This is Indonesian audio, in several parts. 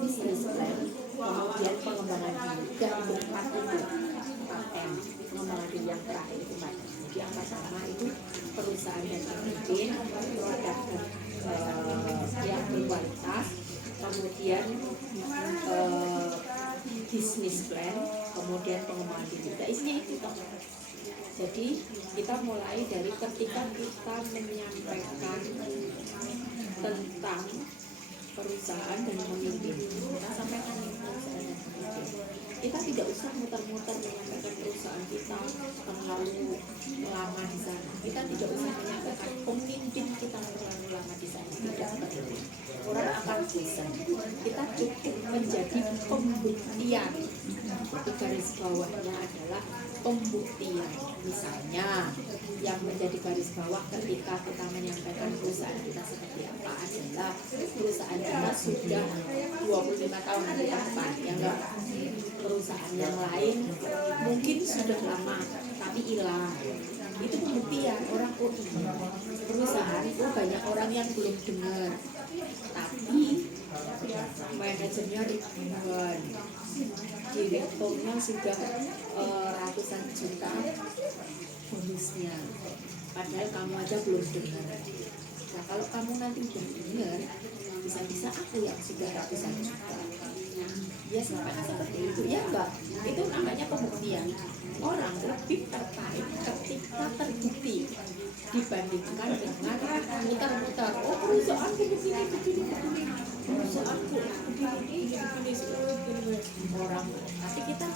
bisnis plan, kemudian pengembangan diri, dan untuk paten, pengembangan diri yang terakhir itu paten. Jadi yang pertama itu perusahaan dan pemimpin, produk yang berkualitas, kemudian bisnis plan, kemudian pengembangan diri. Nah, isinya itu toh. Jadi kita mulai dari ketika kita menyampaikan tentang perusahaan dan pemimpin, kita sampaikan perusahaan dan pemimpin. Kita tidak usah muter-muter menyampaikan perusahaan kita terlalu lama di sana. Kita tidak usah menyampaikan pemimpin kita terlalu lama di sana. Tidak perlu. Orang akan bosan. Kita cukup menjadi pembuktian. Jadi garis bawahnya adalah pembuktian. Misalnya yang menjadi garis bawah ketika kita menyampaikan perusahaan kita seperti apa adalah perusahaan kita sudah 25 tahun ke depan, yang perusahaan yang lain mungkin sudah lama tapi hilang. Itu pembuktian orang perusahaan itu banyak orang yang belum dengar, tapi manajernya ribuan, direkturnya sudah ratusan juta bonusnya, padahal kamu aja belum dengar. Nah, kalau kamu nanti udah dengar, bisa-bisa aku yang sudah ratusan juta. Ya sebenarnya seperti itu ya Mbak. Itu namanya pembuktian. Orang lebih tertarik ketika terbukti dibandingkan dengan muter-muter. Oh, perusahaanku begini, perusahaanku begini. Orang. Tapi kita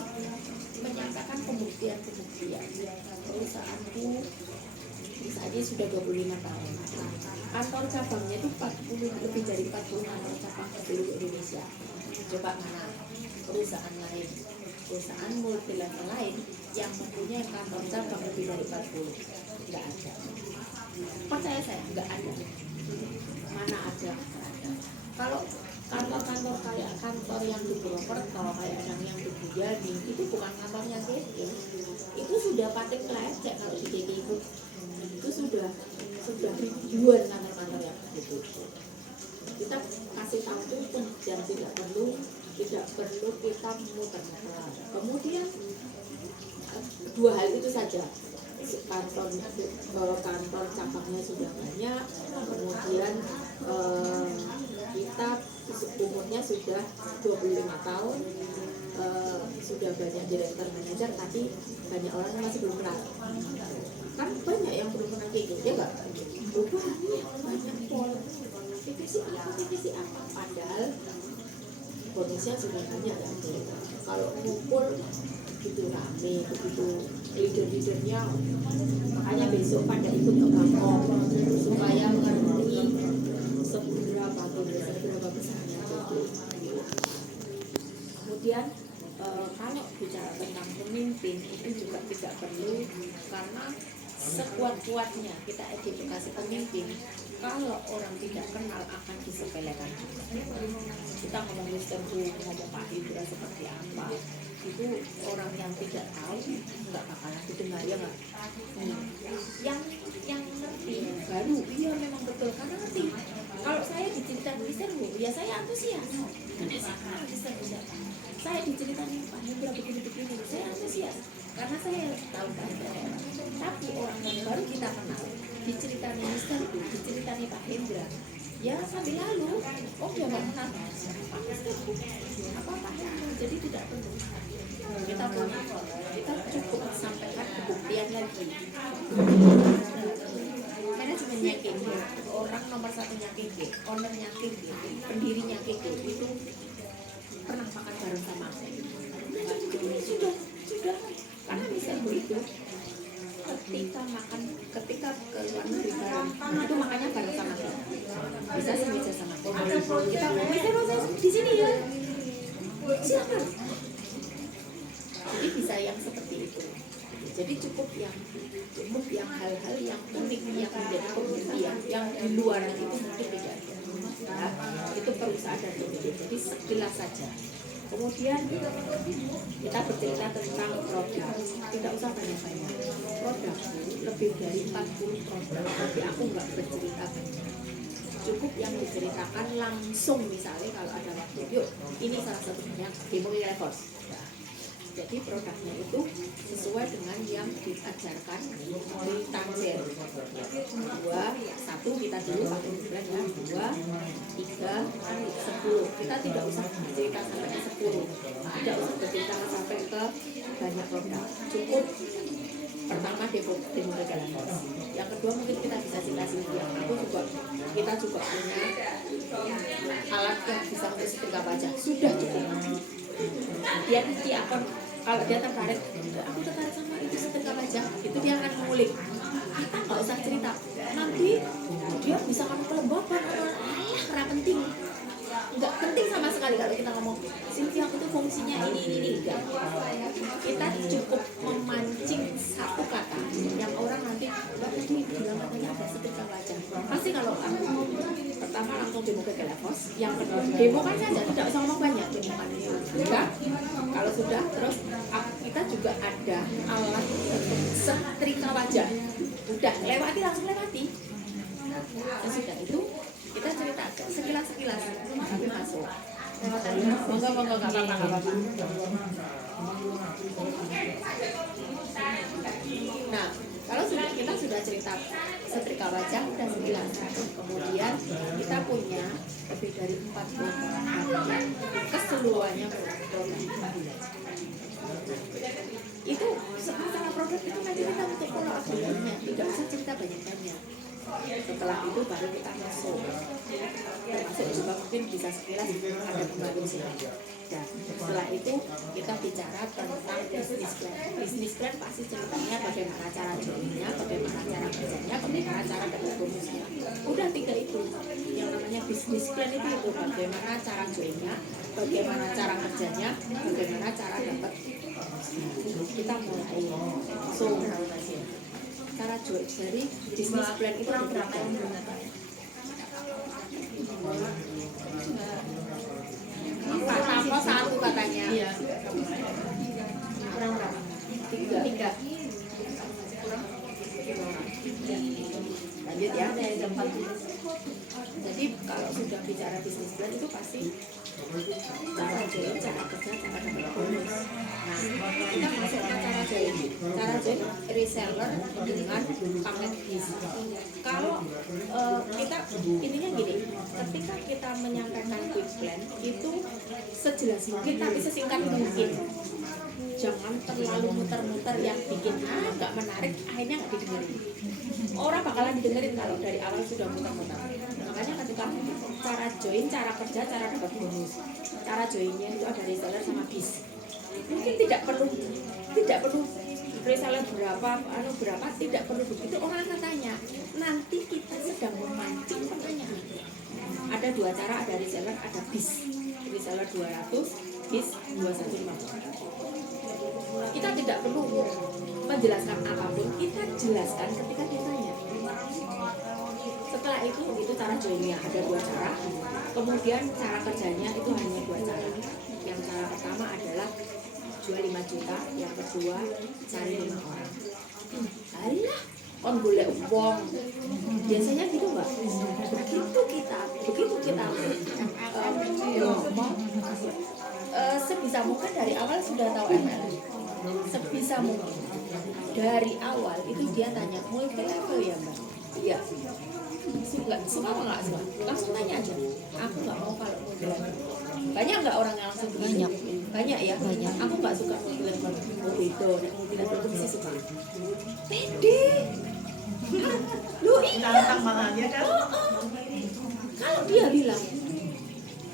menyampaikan pembuktian. Perusahaanku misalnya sudah 25 tahun. Kantor cabangnya itu 40, lebih dari 40 kantor cabang di seluruh Indonesia. Coba mana perusahaan lain, perusahaan multi level lain yang mempunyai kantor cabang lebih dari 40? Enggak ada. Percaya saya, enggak ada. Mana ada? Kalau kantor-kantor kayak kantor yang di Purwokerto, kayak yang di Bujani, itu bukan kantornya GT. Itu sudah paling lecek kalau di GT itu sudah ribuan kantor-kantor yang begitu. Kita kasih tahu itu dan tidak perlu kita muter-muter. Kemudian dua hal itu saja. Kantor cabangnya sudah banyak, kemudian kita umurnya sudah 25 tahun, sudah banyak direktur manajer, tapi banyak orang yang masih belum kenal. Kan banyak yang belum pernah kayak gitu, ya nggak? Banyak divisi apa, padahal bonusnya sudah banyak ya. Kalau ngumpul begitu rame, begitu leader-leadernya, makanya besok pada ikut ke Bangkok supaya mengerti seberapa besarnya itu. Kemudian kalau bicara tentang pemimpin itu juga tidak perlu, karena sekuat-kuatnya kita edukasi pemimpin, kalau orang tidak kenal akan disepelekan. Kita ngomong Mr. Bu, ngomong Pak Hidra seperti apa, itu orang yang tidak tahu nggak bakalan didengar, ya nggak? Yang ngerti baru, iya memang betul, karena ngerti. Kalau saya diceritain Mr. Bu, ya saya antusias. Saya diceritain Pak Hidra begini-begini, saya antusias karena saya tahu daerah. Tapi orang yang baru kita kenal, diceritain Mr. Bu, diceritain Pak Hendra, ya sambil lalu, oh ya nggak kenal Pak Mr. Bu, apa Pak Hendra, jadi tidak perlu. Kita cukup sampaikan kebuktian lagi. Manajemennya KG, orang nomor satunya KG, ownernya KG, pendirinya KG itu pernah makan bareng sama saya. Sudah, karena bisa begitu. Ketika ke luar negeri bareng, itu makanya bareng sama saya. Bisa semeja sama saya. Kita bisa di sini ya. Silakan. Jadi bisa yang seperti itu. Jadi cukup yang hal-hal yang unik yang menjadi pembuktian, yang di luar itu mungkin tidak ada. Nah, itu perusahaan dan pemimpin. Jadi sekilas saja. Kemudian kita bercerita tentang produk. Tidak usah banyak-banyak. Produk lebih dari 40 produk, tapi aku nggak bercerita banyak. cukup yang diceritakan langsung, misalnya kalau ada waktu, yuk ini salah satunya demo Relevos. Jadi produknya itu sesuai dengan yang diajarkan di Tangsel. 2, 1 kita dulu pakai bulan ya, 2, 3, 10. Kita tidak usah cerita sampai ke 10, tidak usah bercerita sampai ke banyak produk. Cukup pertama demo Relevos. Yang kedua mungkin kita bisa citasi dia. Kita juga punya alat yang bisa untuk setrika wajah. Sudah cukup. Dia akan, kalau dia tertarik, aku tertarik sama itu setrika wajah, itu dia akan mengulik. Kita nggak usah cerita. Nanti dia bisa kan kelembapan, karena penting. Nggak penting sama sekali kalau kita ngomong Cynthia itu fungsinya ini enggak. Kita cukup memancing satu kata yang orang nanti tadi bilang katanya ada setrika wajah. Pasti kalau aku pertama langsung demo ke Relevos, yang kedua demo kan saja, tidak usah ngomong banyak, demo kan udah. Kalau sudah, terus kita juga ada alat untuk setrika wajah. Udah lewati, langsung lewati. Dan sudah itu kita cerita sekilas tapi masuk. Monggo nggak apa-apa. Nah, kalau kita sudah cerita setrika wajah udah sekilas, kemudian kita punya lebih dari 40 keseluruhannya produk. Itu masalah produk itu nanti kita untuk follow up berikutnya, tidak usah cerita banyak-banyak. Setelah itu baru kita masuk, termasuk juga mungkin bisa sekilas ada pembaru sih. Dan setelah itu kita bicara tentang bisnis plan pasti ceritanya bagaimana cara jualnya, bagaimana cara kerjanya, bagaimana cara dapat bonusnya. Udah 3 itu yang namanya bisnis plan itu bagaimana cara jualnya, bagaimana cara kerjanya, bagaimana cara dapat. Kita mulai cara jual dari bisnis plan itu berapa yang menggunakan 1 katanya. Iya. Kurang berapa? 3. Lanjut ya. Jadi kalau sudah bicara bisnis plan itu pasti cara jual, cara kerja, cara dapat bonus. Nah, kita masukkan cara jual. Cara jual reseller dengan paket bis. Kalau kita intinya gini, ketika kita menyampaikan quick plan itu sejelas mungkin tapi sesingkat mungkin. Jangan terlalu muter-muter yang bikin nggak menarik, akhirnya nggak didengerin. Orang bakalan didengerin kalau dari awal sudah muter-muter. Makanya ketika cara join, cara kerja, cara dapat bonus. Cara joinnya itu ada reseller sama bis. Mungkin tidak perlu reseller berapa, tidak perlu begitu. Orang akan tanya. Nanti kita sedang memancing pertanyaan. Ada 2 cara, ada reseller, ada bis. Reseller 200, bis 250. Kita tidak perlu menjelaskan apapun, kita jelaskan ketika ditanya. Setelah itu cara joinnya ada 2 cara. Kemudian cara kerjanya itu hanya 2 cara. Yang cara pertama adalah jual 5 juta, yang kedua cari 5 orang. Alah, kon golek wong. Biasanya gitu Mbak. Begitu kita sebisa mungkin dari awal sudah tahu ML. Sebisa mungkin dari awal itu dia tanya multi level ya Mbak. Iya. Suka nggak suka? Langsung tanya aja. Aku nggak mau kalau multi level. Banyak nggak orang yang langsung begini? Banyak ya. Banyak. Aku nggak suka multi level. Oh itu, multi level itu bisa suka. Pede. Lu iya. Kan? Kalau dia bilang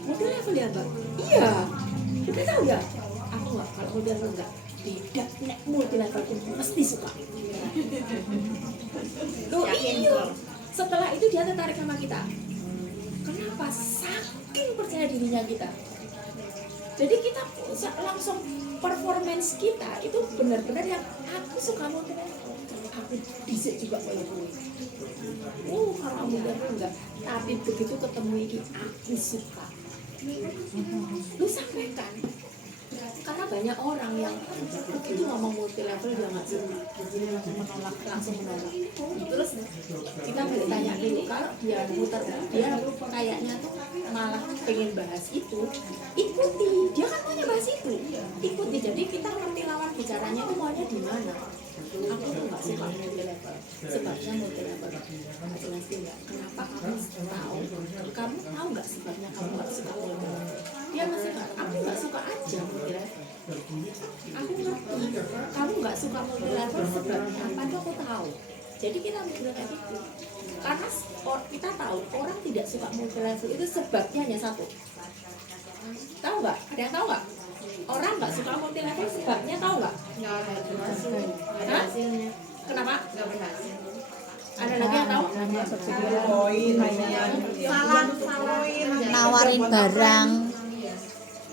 multi level ya Mbak. Iya. Kita tahu ya. Aku nggak kalau multi level enggak. Tidak, nek multi level itu mesti suka. Lu iya. Setelah itu dia tertarik sama kita. Kenapa? Saking percaya dirinya kita. Jadi kita langsung performance kita itu benar-benar yang aku suka multi level. Aku bisa juga kayak gue. Kalau multi level enggak. Tapi begitu ketemu ini aku suka. Lu sampaikan. Karena banyak orang yang begitu ngomong multi level dia nggak suka, menolak, langsung menolak. Terus kita boleh tanya dulu, kalau dia muter, dia kayaknya tuh malah pengen bahas itu, ikuti, dia kan maunya bahas itu, ikuti. Jadi kita ngerti lawan bicaranya itu maunya di mana. Aku tuh nggak suka multi level, sebabnya multi level. Jelasin nggak? Kenapa kamu tahu? Kamu tahu nggak sebabnya kamu nggak suka multi level? Dia masih nggak. Aku nggak suka aja multi level. Aku ngerti. Kamu nggak suka multi level sebabnya apa? Itu aku tahu. Jadi kita bilang kayak gitu. Karena kita tahu orang tidak suka multi level itu sebabnya hanya satu. Tahu nggak? Ada yang tahu nggak? Orang nggak suka multi level sebabnya tahu nggak? Nggak berhasil. Ada hasilnya. Kenapa? Nggak berhasil. Ada lagi yang tahu? Nawarin barang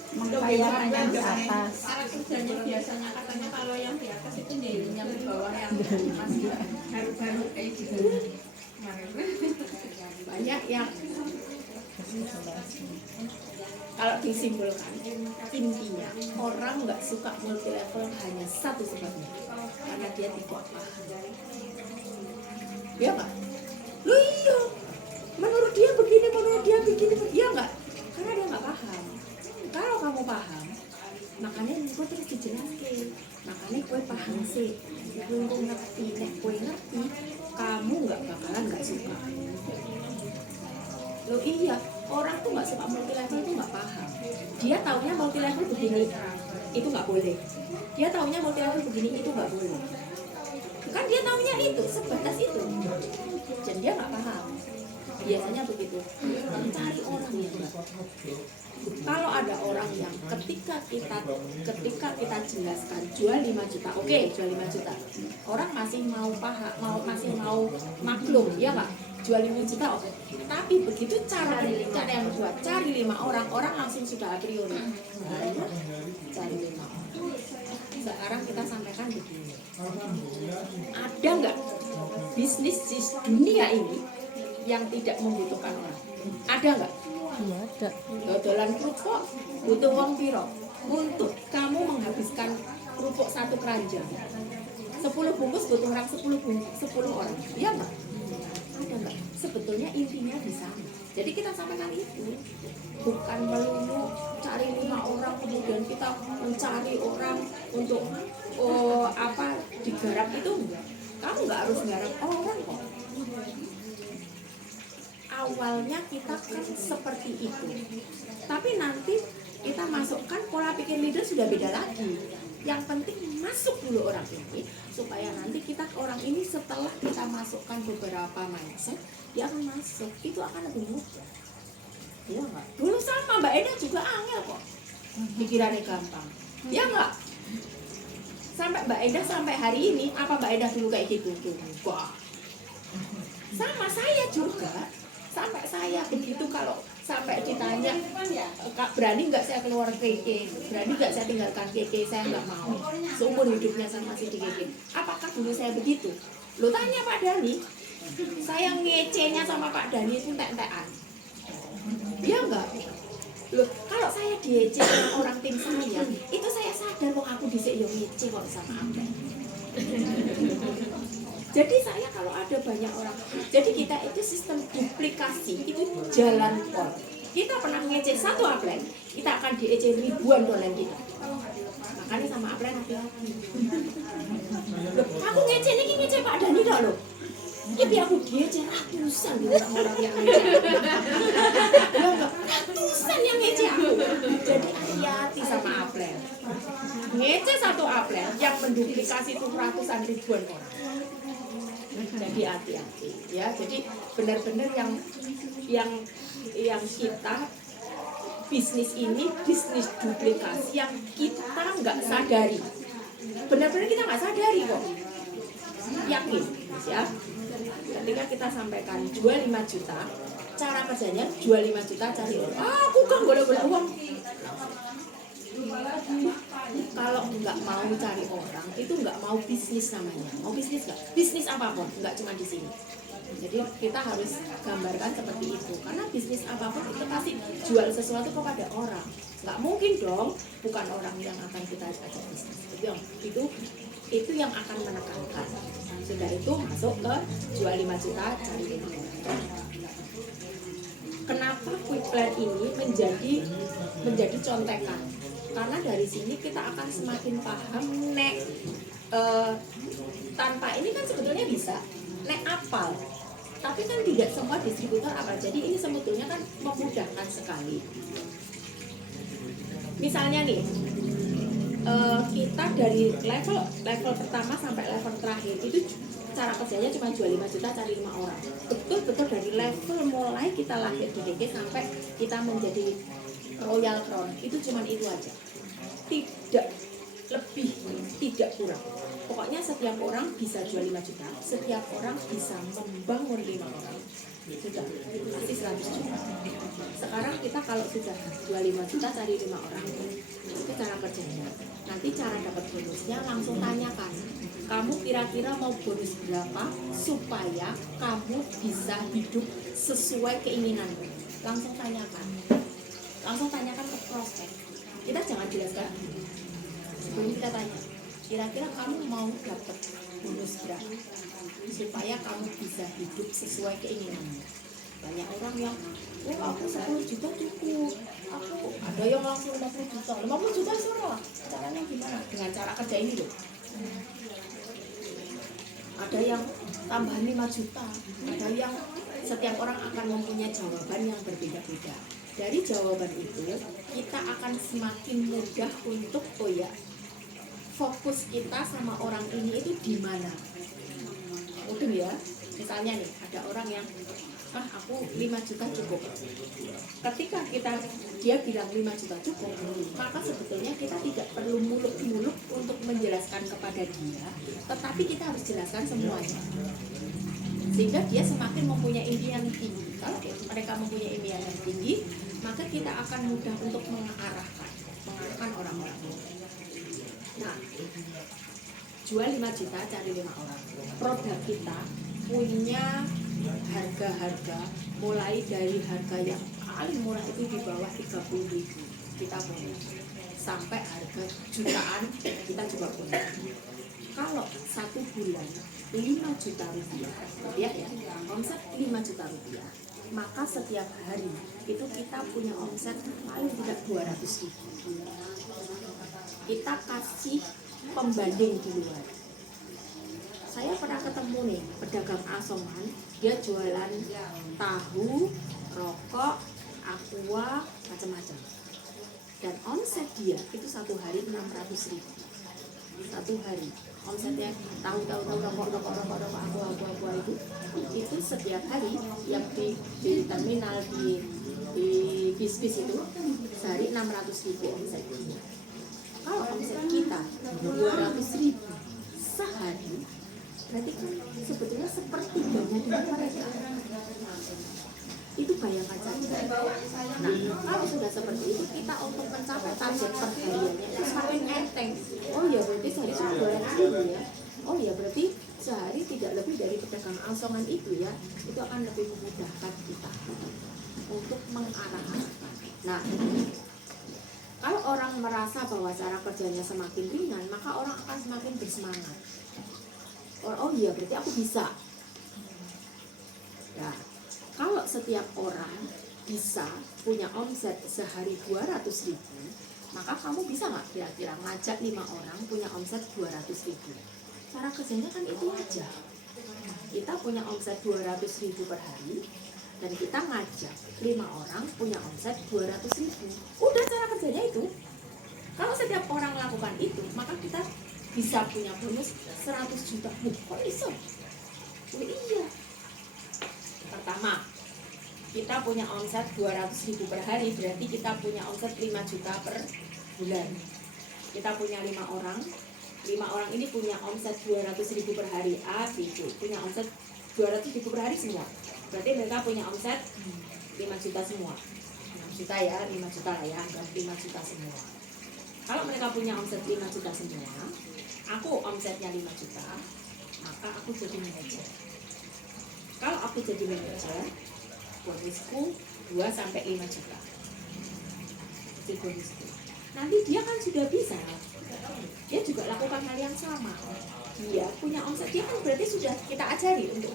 membayar yang di atas. Cara kerjanya biasanya katanya kalau yang di atas itu yang di bawah yang masih baru-baru kayak gitu. Banyak yang kalau disimpulkan intinya orang nggak suka multi level hanya satu sebabnya, karena dia tidak paham. Ya nggak? Lu iya, menurut dia begini, menurut dia begini, iya nggak? Karena dia nggak paham. Kalau kamu paham, makanya gue terus dijelaskan, makanya gue paham sih, gue ngerti, gue ngerti, kamu nggak bakalan nggak suka. Loh iya, orang tuh nggak suka multi level tuh nggak paham. Dia taunya multi level begini, itu nggak boleh. Dia taunya multi level begini, itu nggak boleh. Kan dia taunya itu, sebatas itu. Dan dia nggak paham. Biasanya begitu. Cari orang yang nggak. Kalau ada orang yang ketika kita jelaskan jual 5 juta, oke, jual 5 juta. Orang masih mau paham, masih mau maklum, ya nggak? Jual 5 juta, oke. Tapi begitu cara yang buat cari 5 orang, orang langsung sudah a priori. Cari 5 orang. Sekarang kita sampaikan begini. Ada nggak bisnis di dunia ini yang tidak membutuhkan orang? Ada nggak? Iya ada. Dodolan kerupuk butuh uang piro untuk kamu menghabiskan kerupuk 1 keranjang. 10 bungkus butuh orang 10 orang. Iya nggak? Ada nggak? Sebetulnya intinya di sana. Jadi kita sampaikan itu bukan melulu cari 5 orang kemudian kita mencari orang untuk digarap itu enggak. Kamu nggak harus garap orang kok. Awalnya kita kan seperti itu, tapi nanti kita masukkan pola pikir leader sudah beda lagi. Yang penting masuk dulu orang ini supaya nanti orang ini setelah kita masukkan beberapa mindset, dia akan masuk, itu akan lebih mudah. Ya enggak? Dulu sama Mbak Eda juga angel kok, pikirannya gampang, ya enggak? Sampai Mbak Eda sampai hari ini, apa Mbak Eda dulu kayak gitu? Wah, sama saya juga. Sampai saya begitu kalau sampai ditanya, Kak, berani nggak saya keluar keke? Berani nggak saya tinggalkan keke? Saya nggak mau. Seumur hidupnya saya masih di keke. Apakah dulu saya begitu? Lo tanya Pak Dani, saya ngecenya sama Pak Dani itu entek-entekan. Dia enggak. Loh, kalau saya diece sama orang tim saya, itu saya sadar kok aku dhisik yo ngece kok sama Anda. Jadi saya kalau ada banyak orang, jadi kita itu sistem duplikasi, itu jalan tol. Kita pernah ngece 1 upline, kita akan diece ribuan dolar kita. Makanya sama upline hati-hati. Loh, aku ngece ini ngece Pak Dani tok loh. Tapi aku diece ratusan orang yang ngece. Ratusan yang ngece aku. Jadi hati-hati sama upline. Ngece 1 upline yang menduplikasi itu ratusan ribuan orang. Jadi hati-hati ya. Jadi benar-benar yang kita bisnis ini bisnis duplikasi yang kita nggak sadari. Benar-benar kita nggak sadari kok. Yakin ya. Ketika kita sampaikan jual 5 juta, cara kerjanya jual 5 juta cari orang. Aku kan boleh uang. Kalau nggak mau cari orang, itu nggak mau bisnis namanya. Mau bisnis nggak? Bisnis apapun, nggak cuma di sini. Jadi kita harus gambarkan seperti itu. Karena bisnis apapun itu pasti jual sesuatu kepada orang. Nggak mungkin dong bukan orang yang akan kita ajak bisnis. Itu yang akan menekankan. Sudah itu masuk ke jual 5 juta cari 5 orang. Kenapa quick plan ini menjadi contekan? Karena dari sini kita akan semakin paham tanpa ini kan sebetulnya bisa apal, tapi kan tidak semua distributor apal. Jadi ini sebetulnya kan memudahkan sekali. Misalnya nih, kita dari level pertama sampai level terakhir itu cara kerjanya cuma jual 5 juta cari 5 orang. Betul-betul dari level mulai kita lahir di DG sampai kita menjadi Royal Crown itu cuma itu aja, tidak lebih, tidak kurang. Pokoknya setiap orang bisa jual 5 juta, setiap orang bisa membangun 5 orang, sudah pasti 100 juta. Sekarang kita kalau sudah jual 5 juta cari 5 orang, itu cara kerjanya. Nanti cara dapat bonusnya langsung tanyakan, kamu kira-kira mau bonus berapa supaya kamu bisa hidup sesuai keinginanmu. Langsung tanyakan ke prospek. Kita jangan jelaskan sebelum kita tanya, kira-kira kamu mau dapat bonus berapa supaya kamu bisa hidup sesuai keinginanmu. Banyak orang yang aku 10 juta cukup, aku ada yang langsung 50 juta 50 juta surah. Caranya gimana? Dengan cara kerja ini loh. Ada yang tambahan 5 juta, ada yang setiap orang akan mempunyai jawaban yang berbeda-beda. Dari jawaban itu kita akan semakin mudah untuk fokus kita sama orang ini itu di mana. Mungkin ya, misalnya nih ada orang yang aku 5 juta cukup. Ketika dia bilang 5 juta cukup, maka sebetulnya kita tidak perlu muluk-muluk untuk menjelaskan kepada dia, tetapi kita harus jelaskan semuanya. Sehingga dia semakin mempunyai impian tinggi. Kalau mereka mempunyai impian yang tinggi, maka kita akan mudah untuk mengarahkan orang-orang. Nah, jual 5 juta cari 5 orang. Produk kita punya harga-harga mulai dari harga yang paling murah itu di bawah 30.000 kita punya, sampai harga jutaan kita juga punya. Kalau 1 bulan 5 juta rupiah, ya, omset 5 juta rupiah, maka setiap hari itu kita punya omset paling tidak 200.000. Kita kasih pembanding di luar. Saya pernah ketemu nih pedagang asongan, dia jualan tahu, rokok, aqua, macam-macam. Dan omset dia itu 1 hari 600.000. 1 hari omsetnya tahu rokok aqua itu setiap hari yang di terminal di bis itu sehari 600.000 omset. Kalau omset kita 200.000 sehari, berarti kan sebetulnya sepertiganya dengan mereka. Itu bayangkan saja. Nah, kalau sudah seperti itu, kita untuk mencapai target perhariannya itu semakin enteng. Oh ya, berarti sehari cuma 200.000 ya. Oh ya, berarti sehari tidak lebih dari pedagang asongan itu ya. Itu akan lebih memudahkan kita untuk mengarahkan. Nah, kalau orang merasa bahwa cara kerjanya semakin ringan, maka orang akan semakin bersemangat. Oh iya, berarti aku bisa. Ya, kalau setiap orang bisa punya omset sehari 200.000, maka kamu bisa nggak kira-kira ngajak 5 orang punya omset 200.000? Cara kerjanya kan itu aja. Kita punya omset 200.000 per hari, dan kita ngajak 5 orang punya omset 200.000. Udah cara kerjanya itu. Kalau setiap orang melakukan itu, maka kita bisa punya bonus 100 juta. Kok bisa? Oh iya. Pertama, kita punya omset 200.000 per hari, berarti kita punya omset 5 juta per bulan. Kita punya 5 orang. 5 orang ini punya omset 200.000 per hari. A, B, C. Punya omset 200.000 per hari semua. Berarti mereka punya omset 5 juta semua. 6 juta ya, 5 juta lah ya, 5 juta semua. Kalau mereka punya omset 5 juta semua, aku omsetnya 5 juta, maka aku jadi manajer. Kalau aku jadi manajer, bonusku 2-5 juta. Itu bonusku. nanti dia kan sudah bisa, dia juga lakukan hal yang sama. Dia punya omset, dia kan berarti sudah kita ajari untuk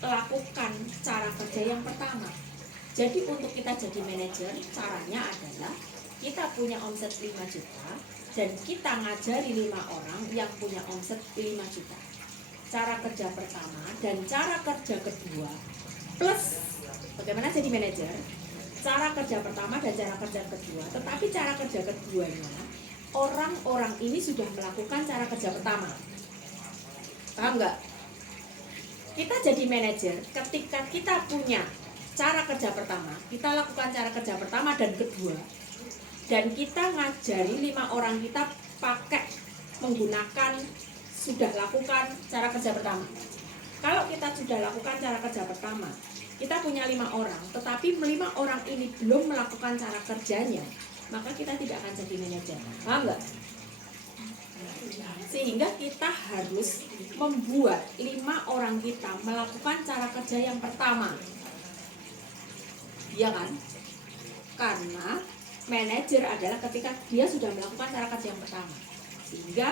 lakukan cara kerja yang pertama. Jadi untuk kita jadi manajer, caranya adalah kita punya omset 5 juta dan kita ngajari 5 orang yang punya omset 5 juta. Cara kerja pertama dan cara kerja kedua plus bagaimana jadi manajer, cara kerja pertama dan cara kerja kedua. Tetapi cara kerja keduanya, orang-orang ini sudah melakukan cara kerja pertama. Paham nggak? Kita jadi manajer ketika kita punya cara kerja pertama, kita lakukan cara kerja pertama dan kedua, dan kita ngajari 5 orang kita pakai menggunakan sudah lakukan cara kerja pertama. Kalau kita sudah lakukan cara kerja pertama, kita punya 5 orang, tetapi 5 orang ini belum melakukan cara kerjanya, maka kita tidak akan jadi manajer. Paham nggak? Sehingga kita harus membuat 5 orang kita melakukan cara kerja yang pertama. Iya kan? Karena manajer adalah ketika dia sudah melakukan cara kerja yang pertama. Sehingga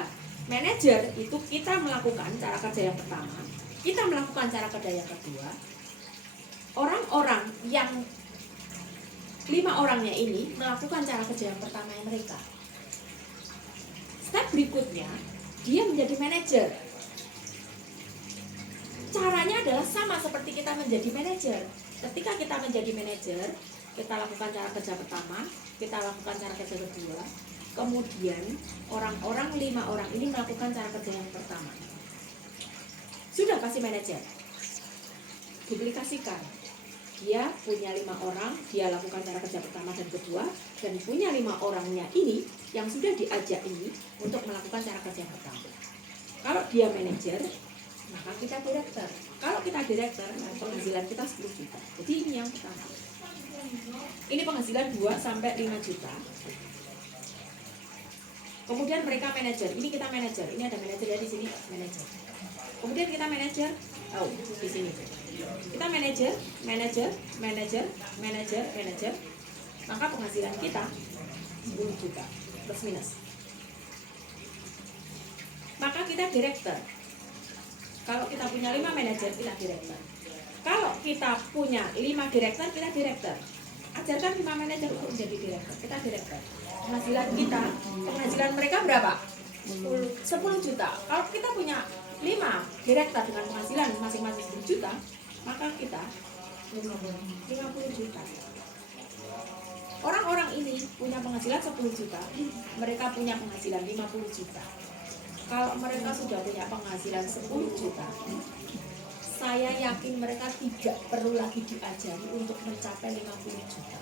manajer itu kita melakukan cara kerja yang pertama, kita melakukan cara kerja yang kedua. Orang-orang yang 5 orangnya ini melakukan cara kerja yang pertama yang mereka. Step berikutnya, dia menjadi manajer. Caranya adalah sama seperti kita menjadi manajer. Ketika kita menjadi manajer, kita lakukan cara kerja pertama, kita lakukan cara kerja kedua, kemudian orang-orang 5 orang ini melakukan cara kerja yang pertama. Sudah pasti manajer. Duplikasikan. Dia punya 5 orang, dia lakukan cara kerja pertama dan kedua, dan punya 5 orangnya ini yang sudah diajak ini untuk melakukan cara kerja yang pertama. Kalau dia manajer, maka kita direktur. Kalau kita direktur, penghasilan kita 10 juta. Jadi ini yang pertama. Ini penghasilan 2 sampai 5 juta. Kemudian mereka manajer. Ini kita manajer. Ini ada manajer ya di sini, manajer. Kemudian kita manajer. Oh, di sini. Kita manajer. Maka penghasilan kita 10 juta plus minus. Maka kita direktur. Kalau kita punya 5 manajer, kita direktur. Kalau kita punya 5 direktur, kita direktur. Ajarkan 5 manajer untuk menjadi direktur. Kita direktur. Penghasilan kita, penghasilan mereka berapa? 10 juta. Kalau kita punya 5 direktur dengan penghasilan masing-masing 10 juta, maka kita 50 juta. Orang-orang ini punya penghasilan 10 juta, mereka punya penghasilan 50 juta. Kalau mereka sudah punya penghasilan 10 juta, saya yakin mereka tidak perlu lagi diajari untuk mencapai 50 juta.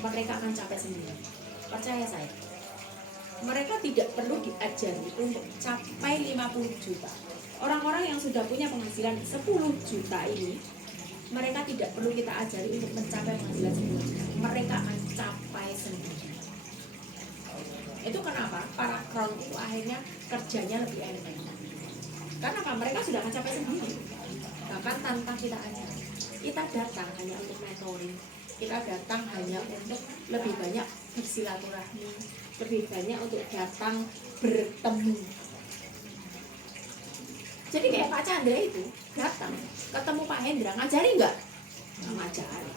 Mereka akan capai sendiri. Percaya saya. Mereka tidak perlu diajari untuk capai 50 juta. Orang-orang yang sudah punya penghasilan 10 juta ini, mereka tidak perlu kita ajari untuk mencapai penghasilan 10 juta. Mereka akan capai sendiri. Itu kenapa para crown itu akhirnya kerjanya lebih enak. Karena apa? Mereka sudah akan capai sendiri. Bahkan tanpa kita ajari. Kita datang hanya untuk mentoring. Kita datang hanya untuk lebih banyak bersilaturahmi, lebih banyak untuk datang bertemu. Jadi kayak Pak Chandra itu datang, ketemu Pak Hendra, ngajari nggak? Nggak ngajari.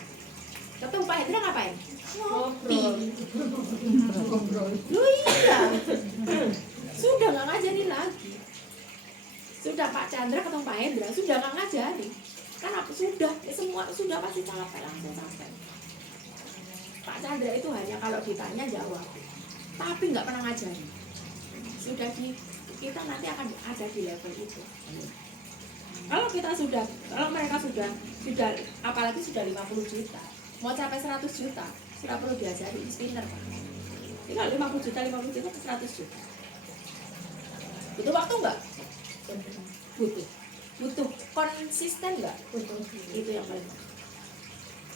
Ketemu Pak Hendra ngapain? Ngopi. Loh iya, sudah nggak ngajari lagi. Sudah Pak Chandra ketemu Pak Hendra, sudah nggak ngajari. Kan apa sudah, semua sudah pasti capek langsung sampai. Pak Chandra itu hanya kalau ditanya jawab, tapi nggak pernah ngajari. Sudah kita nanti akan ada di level itu. Kalau kita sudah, kalau mereka sudah apalagi sudah 50 juta, mau capai 100 juta, sudah perlu diajari, pinter Pak. Tinggal 50 juta ke 100 juta. Butuh waktu nggak? Butuh konsisten nggak? Itu yang paling penting.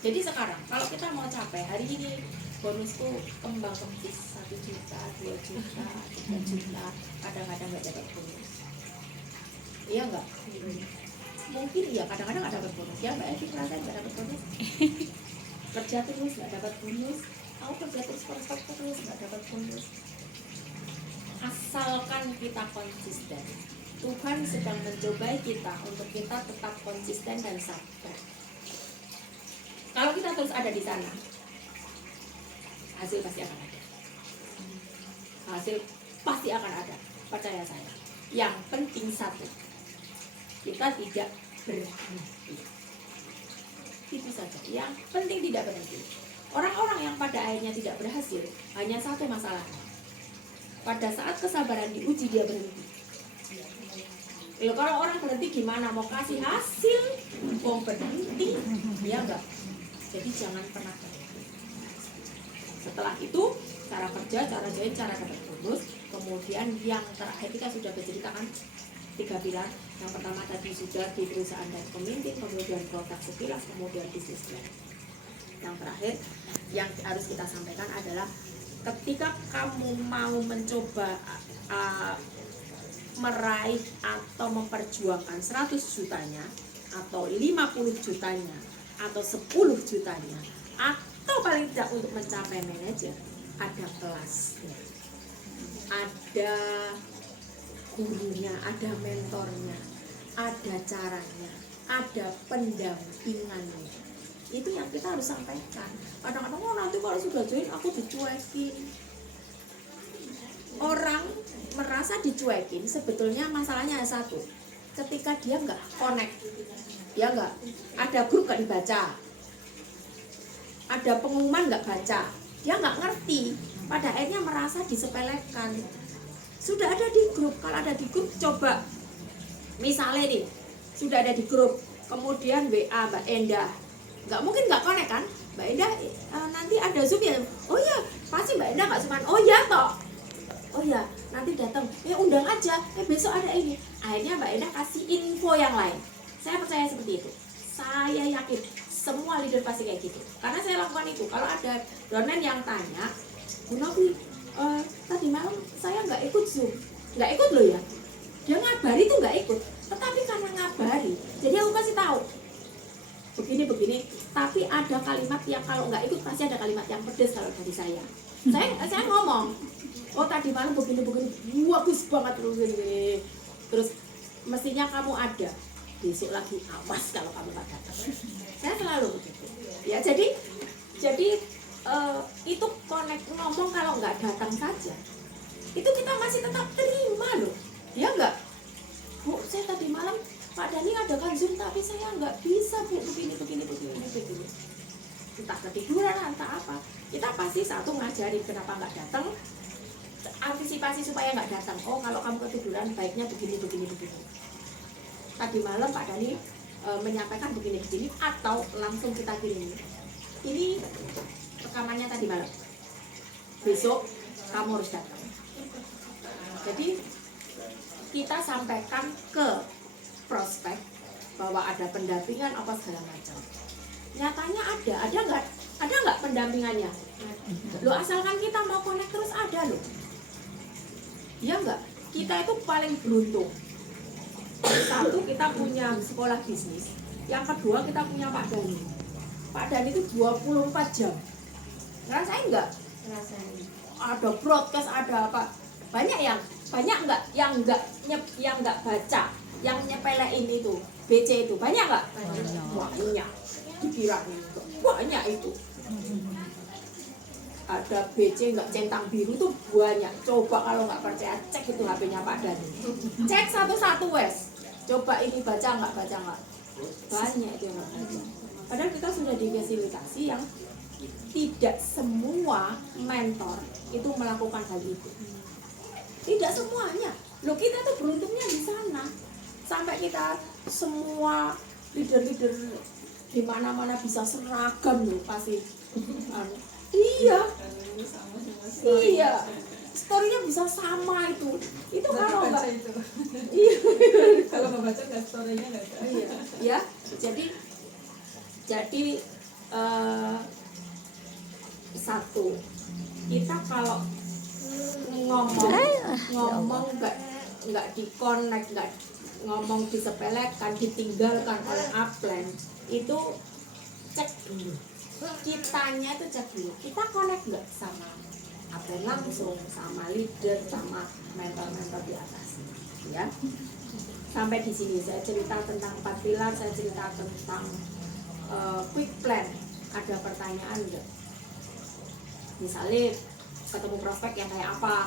Jadi sekarang kalau kita mau capai hari ini bonusku kembang kempis 1 juta, 2 juta, 3 juta, kadang-kadang nggak dapat bonus. Iya nggak? Mungkin iya, kadang-kadang nggak dapat bonus. Ya Mbak Evi ngerasain nggak dapat bonus? Kerja terus nggak dapat bonus, Aku kerja terus nggak dapat bonus. Asalkan kita konsisten, Tuhan sedang mencobai kita untuk kita tetap konsisten dan sabar. Kalau kita terus ada di sana, hasil pasti akan ada. Hasil pasti akan ada, percaya saya. Yang penting satu, kita tidak berhenti. Itu saja. Yang penting tidak berhenti. Orang-orang yang pada akhirnya tidak berhasil hanya satu masalah. Pada saat kesabaran diuji dia berhenti. Kalau orang berhenti gimana? Mau kasih hasil, mau berhenti, ya enggak. Jadi jangan pernah berhenti. Setelah itu cara kerja, cara join, cara dapat bonus. Kemudian yang terakhir kita sudah berceritakan 3 pilar. Yang pertama tadi sudah di perusahaan dan pemimpin, kemudian produk sekilas, kemudian bisnis plan. Yang terakhir yang harus kita sampaikan adalah ketika kamu mau mencoba meraih atau memperjuangkan 100 jutanya atau 50 jutanya atau 10 jutanya atau paling tidak untuk mencapai manajer, ada kelasnya, ada gurunya, ada mentornya, ada caranya, ada pendampingannya. Itu yang kita harus sampaikan. Kadang-kadang nanti kalau sudah join aku dicuekin. Orang merasa dicuekin sebetulnya masalahnya ada satu, ketika dia nggak connect, ya nggak ada grup nggak dibaca, ada pengumuman nggak baca, dia nggak ngerti, pada akhirnya merasa disepelekan. Sudah ada di grup, kalau ada di grup coba, misalnya nih sudah ada di grup, kemudian WA Mbak Endah, nggak mungkin nggak connect kan? Mbak Endah nanti ada Zoom ya? Oh ya pasti Mbak Endah nggak cuma oh ya toh. Oh ya, nanti datang, undang aja, besok ada ini. Akhirnya Mbak Endah kasih info yang lain. Saya percaya seperti itu. Saya yakin semua leader pasti kayak gitu. Karena saya lakukan itu. Kalau ada downline yang tanya, Bu Novi, tadi malam saya nggak ikut Zoom. Nggak ikut loh ya. Dia ngabari tuh nggak ikut. Tetapi karena ngabari, jadi aku kasih tahu. Begini. Tapi ada kalimat yang kalau nggak ikut pasti ada kalimat yang pedes kalau dari saya. Saya ngomong, oh tadi malam begini, bagus banget begini. Terus mestinya kamu ada, besok lagi awas kalau kamu nggak datang. Saya selalu begitu. Ya jadi itu connect ngomong kalau nggak datang saja, itu kita masih tetap terima loh. Ya nggak, Bu, saya tadi malam Pak Dani adakan Zoom tapi saya nggak bisa Bu, begini. Entah ketiduran, entah apa. Kita pasti satu ngajarin kenapa nggak datang, antisipasi supaya nggak datang. Oh kalau kamu ketiduran baiknya begini. Tadi malam Pak Dani menyampaikan begini, atau langsung kita kirim. Ini rekamannya tadi malam. Besok kamu harus datang. Jadi kita sampaikan ke prospek bahwa ada pendampingan apa segala macam. Nyatanya ada nggak pendampingannya? Loh asalkan kita mau connect terus ada loh. Ya enggak? Kita itu paling beruntung. Satu, kita punya sekolah bisnis. Yang kedua, kita punya Pak Dani. Pak Dani itu 24 jam. Ngerasain enggak? Ngerasain. Ada broadcast, ada apa? Banyak enggak yang enggak baca, yang nyepelein itu, BC itu. Banyak enggak? Banyak. Dikira enggak. Banyak itu. Ada BC nggak centang biru tuh banyak. Coba kalau nggak percaya cek itu HP-nya Pak Dani. Cek satu-satu wes. Coba ini baca nggak? Banyak itu yang nggak baca. Padahal kita sudah difasilitasi yang tidak semua mentor itu melakukan hal itu. Tidak semuanya. Loh kita tuh beruntungnya di sana. Sampai kita semua leader-leader di mana-mana bisa seragam loh pasti. Iya, storynya bisa sama itu kalau nggak, iya, Kalau nggak baca nggak storynya nggak ada. iya, ya, jadi satu, kita kalau ngomong nggak di-connect, nggak ngomong disepelekan, ditinggalkan oleh upline, itu cek dulu. kitanya itu cek dulu, kita connect nggak sama apa langsung, sama leader, sama mentor-mentor di atas, ya. Sampai di sini saya cerita tentang 4 pilar, saya cerita tentang quick plan. Ada pertanyaan enggak? Misalnya ketemu prospek yang kayak apa,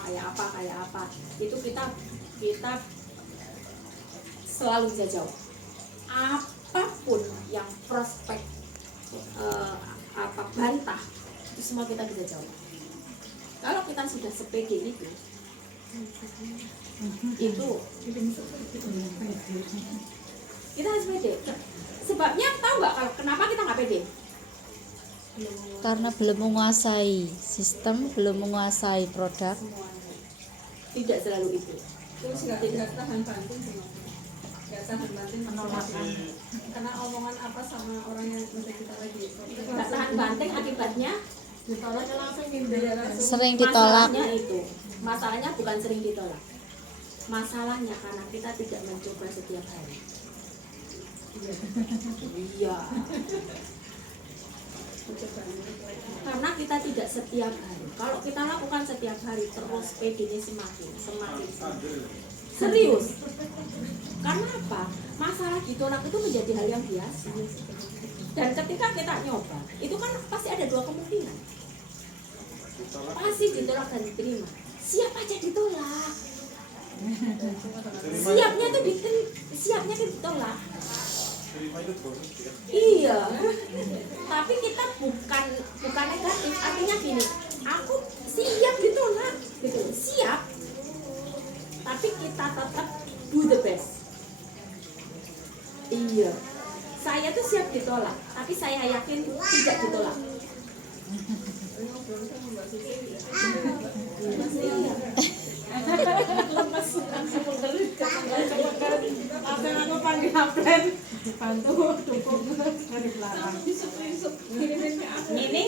itu kita selalu bisa jawab. Apapun yang prospek bantah, itu semua kita bisa jawab. Kalau kita sudah sepede itu kita harus pede. Sebabnya tahu nggak kalau kenapa kita nggak pede? Karena belum menguasai sistem, belum menguasai produk. Tidak selalu itu. Terus nggak tahan banting semua. Nggak tahan banting penolakan. Karena omongan apa sama orang yang udah kita lagi. Nggak tahan banting akibatnya Ditolak langsung hindar langsung. Sering ditolak. Masalahnya bukan sering ditolak. Masalahnya karena kita tidak mencoba setiap hari. Iya. Karena kita tidak setiap hari. Kalau kita lakukan setiap hari terus PD-nya semakin serius. Karena apa? Masalah ditolak itu menjadi hal yang biasa. Dan ketika kita nyoba, itu kan pasti ada 2 kemungkinan. Pasti ditolak dan diterima. Siap aja ditolak. Siapnya tuh ditolak. Iya. Tapi kita bukan negatif. Artinya gini, aku siap ditolak, gitu. Siap. Tapi kita tetap do the best. Iya. Saya tuh siap ditolak, tapi saya yakin tidak ditolak. Apa yang aku panggil Aplen, bantu dukung dari belakang. Ini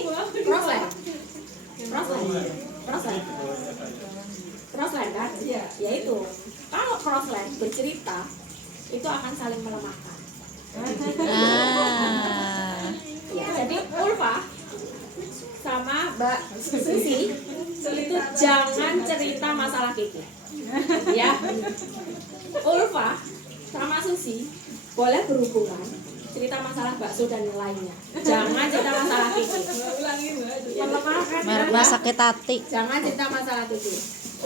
crossline kan? Iya. Yaitu kalau crossline bercerita itu akan saling melemahkan. Ya, jadi Ulfa sama Mbak Susi itu jangan cerita masalah Kiki. Ya. Ulfa sama Susi boleh berhubungan, cerita masalah bakso dan lainnya. Jangan cerita masalah Kiki. Melemahkan. Mereka sakit hati. Jangan cerita masalah Kiki.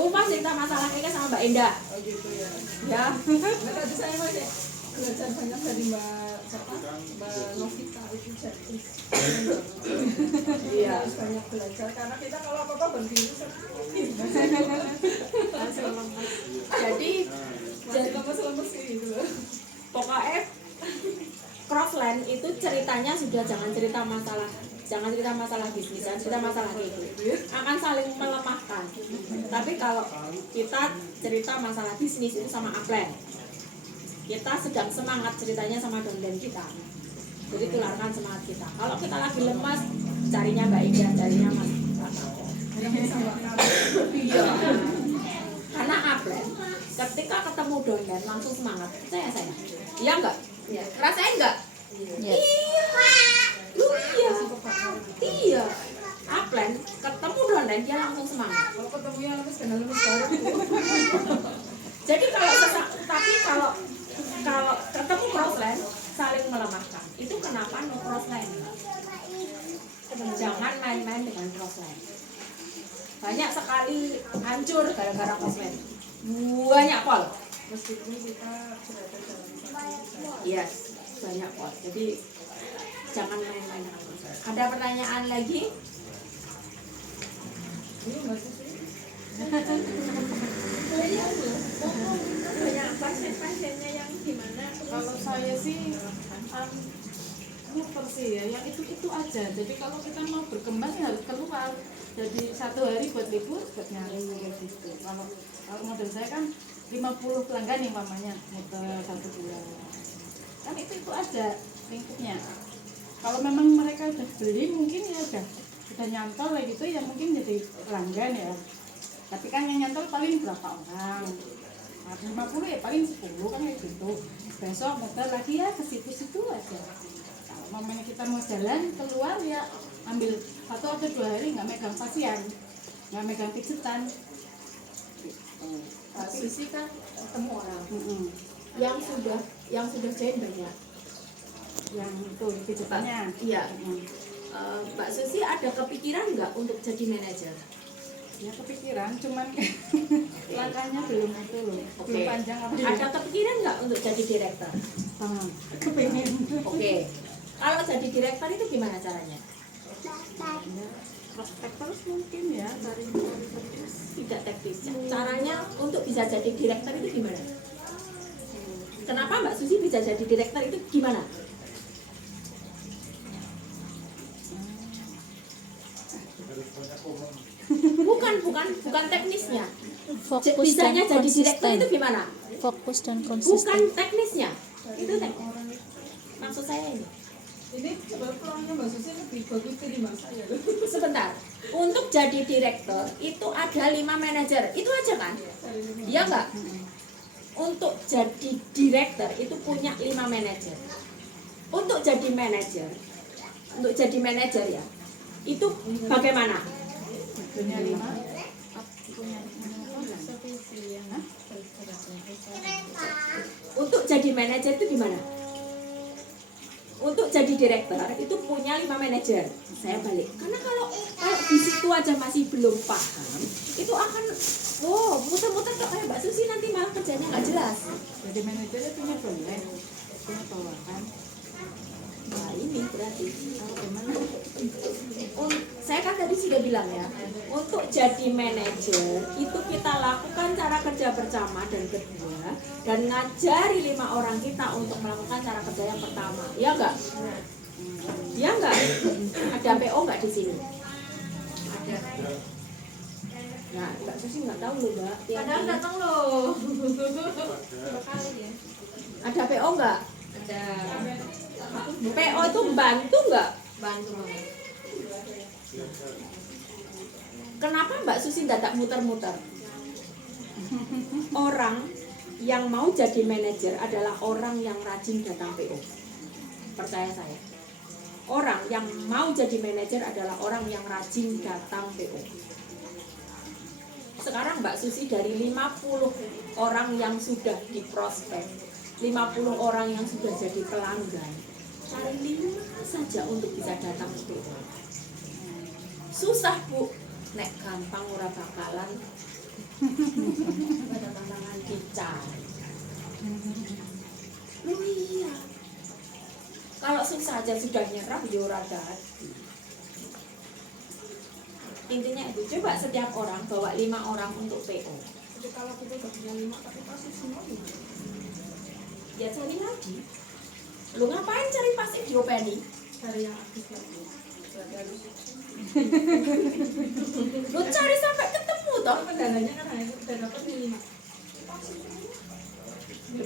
Ulfa cerita masalah Kiki sama Mbak Endah. Oh gitu ya. Ya. Tadi saya masih belajar banyak dari Mbak Novita itu jadi Iya. harus banyak belajar karena kita kalau apa-apa berhenti Jadi lemes-lemes gitu. pokoknya crossline itu ceritanya sudah jangan cerita masalah bisnis, jangan cerita masalah itu akan saling melemahkan. Tapi kalau kita cerita masalah bisnis itu sama Aplen, kita sedang semangat ceritanya sama downline kita, jadi tularkan semangat kita. Kalau kita lagi lemas, carinya Mbak Ida, carinya Mas Pratako. Iya. Karena Aplen ketika ketemu downline langsung semangat, percaya saya. Iya enggak? Iya. Rasain enggak? Ya. Iya. Lu iya. Iya. Aplen ketemu downline dia langsung semangat. Kalau ketemunya lemes kena lemes banget. Jadi kalau ketemu crossline saling melemahkan. Itu kenapa no crossline? Jangan main-main dengan crossline. Banyak sekali hancur gara-gara crossline. Banyak pol. Meskipun kita berada dalam satu Yes, banyak pol. Jadi jangan main-main dengan crossline. Ada pertanyaan lagi? ini masih sih. Banyak pasien-pasiennya yang gimana? Kalau saya sih muter sih ya, yang itu aja. Jadi kalau kita mau berkembang ya harus keluar. Jadi 1 hari buat libur, buat nyari kayak gitu. Kalau model saya kan 50 pelanggan nih mamanya muter 1 bulan. Kan itu aja lingkupnya. Kalau memang mereka udah beli mungkin ya udah nyantol kayak gitu ya mungkin jadi pelanggan ya. Tapi kan yang nyantol paling berapa orang? 50 ya paling 10 kan kayak gitu. Besok muter lagi ya ke situ-situ aja. Kalau mamanya kita mau jalan keluar ya ambil 1 atau 2 hari nggak megang pasien, nggak megang pijetan. Mbak Susi kan ketemu orang Mm-mm. yang sudah join banyak. Yang itu pijetannya. Iya. Mm. Mbak Susi ada kepikiran nggak untuk jadi manajer? Ya kepikiran, cuman langkahnya belum itu loh, Oke. belum panjang apa Ada kepikiran nggak untuk jadi direktur? kepengen. Oke. Kalau jadi direktur itu gimana caranya? Ya, prospek terus mungkin ya cari terus. Tidak teknis. Caranya untuk bisa jadi direktur itu gimana? Kenapa Mbak Susi bisa jadi direktur itu gimana? Bukan teknisnya. Fokus dan Bisanya jadi direktur konsisten. itu gimana? Fokus dan Bukan konsisten. teknisnya. Itu maksud saya ini. Ini sebenarnya peluangnya Mbak Susi lebih bagus ketimbang saya loh. Sebentar. Untuk jadi direktur itu ada 5 manajer. Itu aja kan? Iya enggak? Untuk jadi direktur itu punya 5 manajer. Untuk jadi manajer ya. Itu bagaimana? Punya 5. Untuk jadi manajer itu gimana? Untuk jadi direktur itu punya 5 manajer. Saya balik. Karena kalau di situ aja masih belum paham, itu akan muter-muter kayak Mbak Susi nanti malah kerjanya nggak jelas. Jadi manajernya punya proyek, punya tawaran. Nah ini berarti. Gimana? Saya kan tadi sudah bilang ya, untuk jadi manajer itu kita lakukan cara kerja bersama dan kedua, dan ngajari 5 orang kita untuk melakukan cara kerja yang pertama. Iya enggak? Iya enggak? Ada PO enggak di sini? Ada. Nah, Mbak Susi nggak tahu loh Mbak. Kadang datang loh. Berapa kali ya? Ada PO enggak? Ada. PO itu bantu enggak? Bantu banget. Kenapa Mbak Susi tak muter-muter? Orang yang mau jadi manajer adalah orang yang rajin datang PO. Percaya saya. Orang yang mau jadi manajer adalah orang yang rajin datang PO. Sekarang Mbak Susi dari 50 orang yang sudah di prospek, 50 orang yang sudah jadi pelanggan, cari 5 saja untuk bisa datang PO. Susah Bu, nek gampang ora bakalan ada tantangan dicari. Loh iya, kalau susah aja sudah nyerah ya ora dadi. Intinya itu, coba setiap orang bawa 5 orang untuk PO. Jadi kalau kita udah punya 5 tapi pasti semua gimana? Ya cari lagi. Lu ngapain cari pasif diopeni? Cari yang aktif lagi. Berarti harus Lu cari sampai ketemu toh. kendalanya kan hanya udah dapat 5.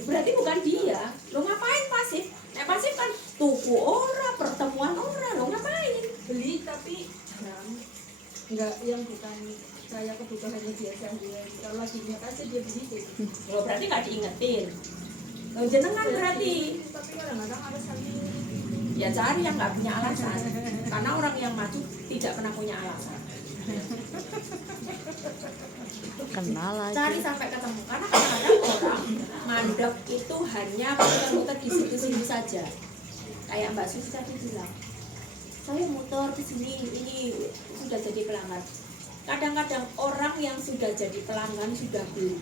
Berarti bukan dia. Lu ngapain pasif? Nah pasif kan tuku ora, pertemuan ora. Lu ngapain? Beli tapi enggak yang bukan kayak kebutuhannya biasa dia. Kalau lagi ingat aja dia beli gitu. Lo berarti nggak diingetin. Lo jenengan berarti. Tapi kadang-kadang ada saling Ya cari yang nggak punya alasan. Karena orang yang maju tidak pernah punya alasan. Kenal Cari lagi. sampai ketemu. Karena kadang-kadang orang mandek itu hanya muter-muter di situ-situ saja. Kayak Mbak Susi tadi bilang, saya muter ke sini, ini sudah jadi pelanggan. Kadang-kadang orang yang sudah jadi pelanggan sudah beli,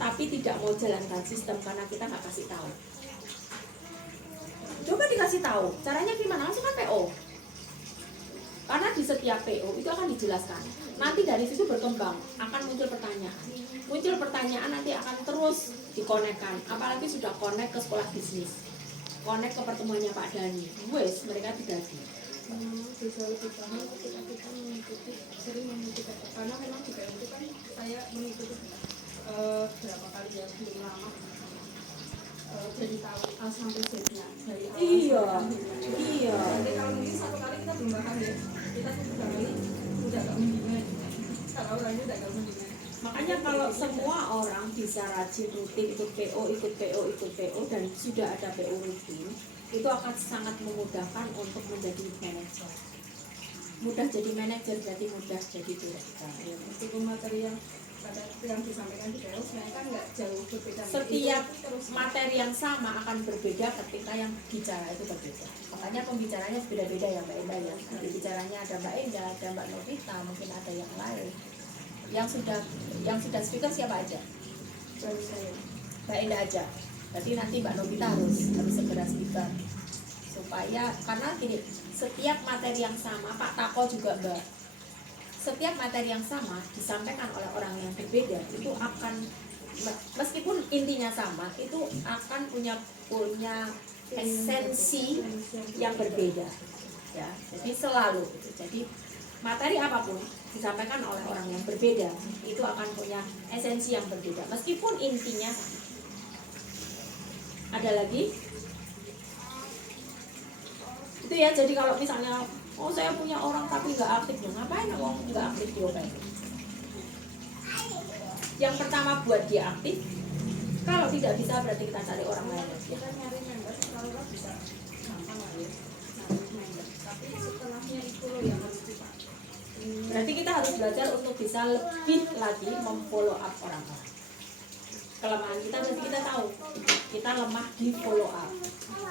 tapi tidak mau jalankan sistem karena kita nggak kasih tahu. Coba dikasih tahu, caranya gimana? Langsung kan PO. Karena di setiap PO itu akan dijelaskan. Nanti dari situ berkembang, akan muncul pertanyaan. Muncul pertanyaan nanti akan terus dikonekkan. Apalagi sudah konek ke sekolah bisnis, konek ke pertemuannya Pak Dhani. Wes, mereka tidak di. bisa lebih paham ketika kita mengikuti sering mengikuti karena memang di PO itu kan saya mengikuti berapa kali ya belum lama jadi tahu A sampai Z-nya dari awal Iya, sampai akhir. iya. Jadi kalau mungkin satu kali kita belum paham ya kita tuh kali udah gak mendingan kalau orangnya udah gak mendingan. Makanya kalau semua orang bisa rajin rutin ikut PO dan sudah ada PO rutin, itu akan sangat memudahkan untuk menjadi manajer. mudah jadi manajer berarti mudah jadi direktur. Ya, meskipun materi yang disampaikan di DO sebenarnya kan nggak jauh berbeda. Setiap Itu terus materi yang sama akan berbeda ketika yang bicara itu berbeda. Makanya pembicaranya beda-beda ya Mbak Enda ya. Nanti bicaranya ada Mbak Enda, ada Mbak Novita, mungkin ada yang lain. Yang sudah speaker siapa aja? baru saya. Mbak Enda aja. Berarti nanti Mbak Novita harus segera speaker. Supaya karena gini, setiap materi yang sama, Pak Tako juga Mbak. Setiap materi yang sama disampaikan oleh orang yang berbeda itu akan meskipun intinya sama itu akan punya esensi yang berbeda ya. Jadi selalu jadi materi apapun disampaikan oleh orang yang berbeda itu akan punya esensi yang berbeda meskipun intinya sama. Ada lagi? Itu ya, jadi kalau misalnya oh saya punya orang tapi nggak aktif, ngapain orang nggak aktif di OPM? Yang pertama buat dia aktif, kalau tidak bisa berarti kita cari orang lain. Kita nyari member kalau bisa gampang lah ya, nyari member. Tapi setelahnya itu loh yang harus kita. Berarti kita harus belajar untuk bisa lebih lagi memfollow up orang-orang. Kelemahan kita berarti kita tahu kita lemah di follow up.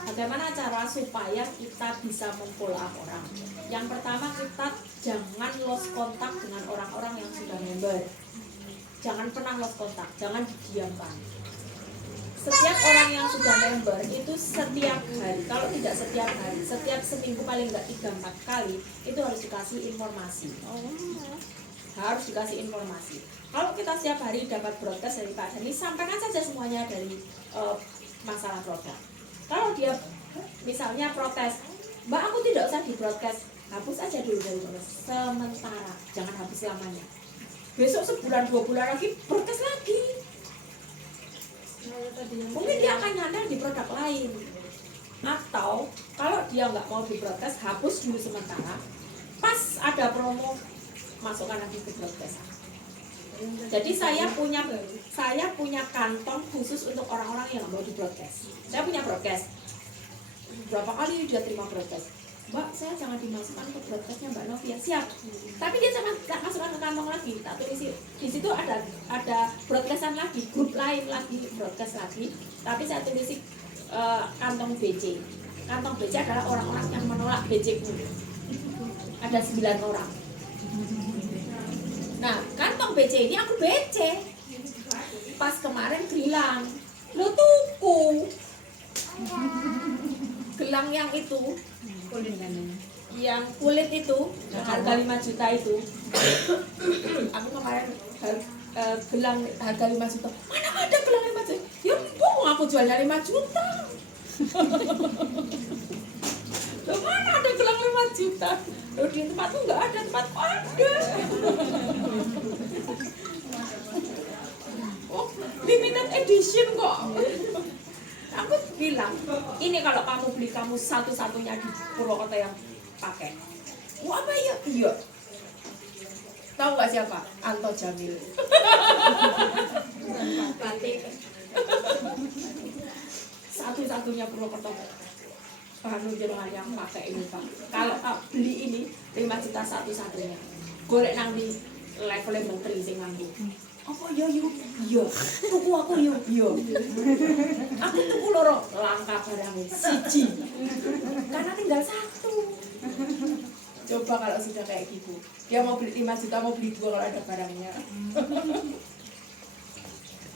Bagaimana cara supaya kita bisa memfollow up orang? Yang pertama kita jangan lost kontak dengan orang-orang yang sudah member. Jangan pernah lost kontak, jangan didiamkan. Setiap orang yang sudah member itu setiap hari, kalau tidak setiap hari, setiap seminggu paling enggak 3-4 kali itu harus dikasih informasi. Harus dikasih informasi. Kalau kita setiap hari dapat broadcast dari Pak Dhani, sampaikan saja semuanya dari masalah produk. Kalau dia misalnya protes, Mbak aku tidak usah di broadcast, hapus aja dulu dari broadcast sementara, jangan hapus selamanya. Besok sebulan 2 bulan lagi broadcast lagi. Mungkin dia akan nyandar di produk lain. Atau kalau dia nggak mau di broadcast, hapus dulu sementara. Pas ada promo, masukkan lagi ke broadcast. Jadi saya punya kantong khusus untuk orang-orang yang nggak mau di broadcast. Saya punya broadcast. Berapa kali dia terima broadcast? Mbak, saya jangan dimasukkan ke broadcastnya Mbak Novia. Siap. Tapi dia jangan masukkan ke kantong lagi. Tak tulis di situ ada broadcastan lagi, grup lain lagi, broadcast lagi. Tapi saya tulis kantong BC. Kantong BC adalah orang-orang yang menolak BC-ku. Ada 9 orang. Nah, kantong BC ini aku BC. Pas kemarin bilang, lo tuku gelang yang itu, yang kulit itu, yang harga 5 juta itu. Aku kemarin gelang harga 5 juta. Mana ada gelang 5 juta? Ya bohong, aku jualnya 5 juta. Loh, mana ada gelang 5 juta? Loh, di tempatku nggak ada, tempatku ada. Oh, limited edition kok. Aku bilang, ini kalau kamu beli kamu satu-satunya di Purwokerto yang pakai. Wah, apa ya? Iya. Tahu nggak siapa? Anto Jamil. Satu-satunya Purwokerto. Bahan jenengan yang pakai ini Pak. Kalau beli ini 5 juta satu-satunya. Golek nang di levelnya menteri sing nganggo. Apa ya yo? Iya. Tuku aku yo. Iya. Aku tuku loro langka barangnya siji. Karena tinggal 1. Coba kalau sudah kayak gitu. Dia mau beli 5 juta, mau beli 2 kalau ada barangnya.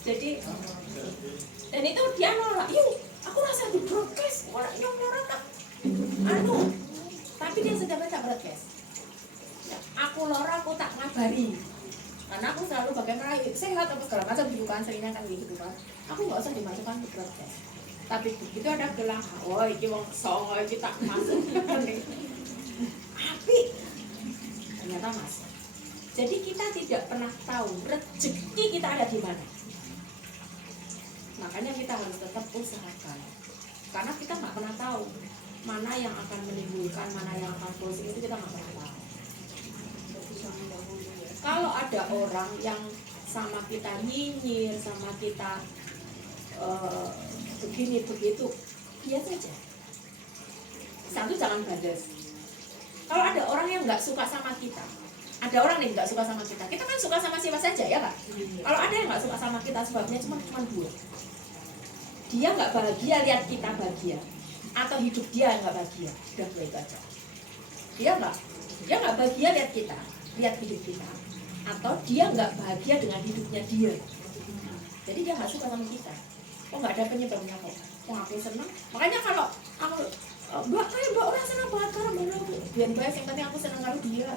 Jadi dan itu dia nolak. Yuk, aku rasa di broadcast orang tak tapi dia sudah baca broadcast ya, aku lora aku tak ngabari karena aku selalu bagaimana sehat apa segala macam gitu kan, seringnya kan gitu kan, aku nggak usah dimasukkan ke broadcast. Tapi begitu ada gelang, oh ini wong songo kita masuk api ternyata masuk. Jadi kita tidak pernah tahu rezeki kita ada di mana. Makanya kita harus tetap usahakan, karena kita nggak pernah tahu mana yang akan menimbulkan, mana yang akan closing, itu kita nggak pernah tahu. Kalau ada orang yang sama kita nyinyir, sama kita begini begitu, biasa aja. Satu, jangan badas. Kalau ada orang yang nggak suka sama kita, ada orang nih nggak suka sama kita kan suka sama siapa saja ya Kak. Kalau ada yang nggak suka sama kita, sebabnya cuma dua. Dia nggak bahagia lihat kita bahagia, atau hidup dia nggak bahagia. Udah dua itu aja. Dia nggak bahagia lihat kita, lihat hidup kita, atau dia nggak bahagia dengan hidupnya dia. Jadi dia nggak suka sama kita. Oh nggak ada penyebabnya kok. Oh aku senang. Makanya kalau aku mbak orang senang banget karena mana biar baik yang penting aku senang kalau dia.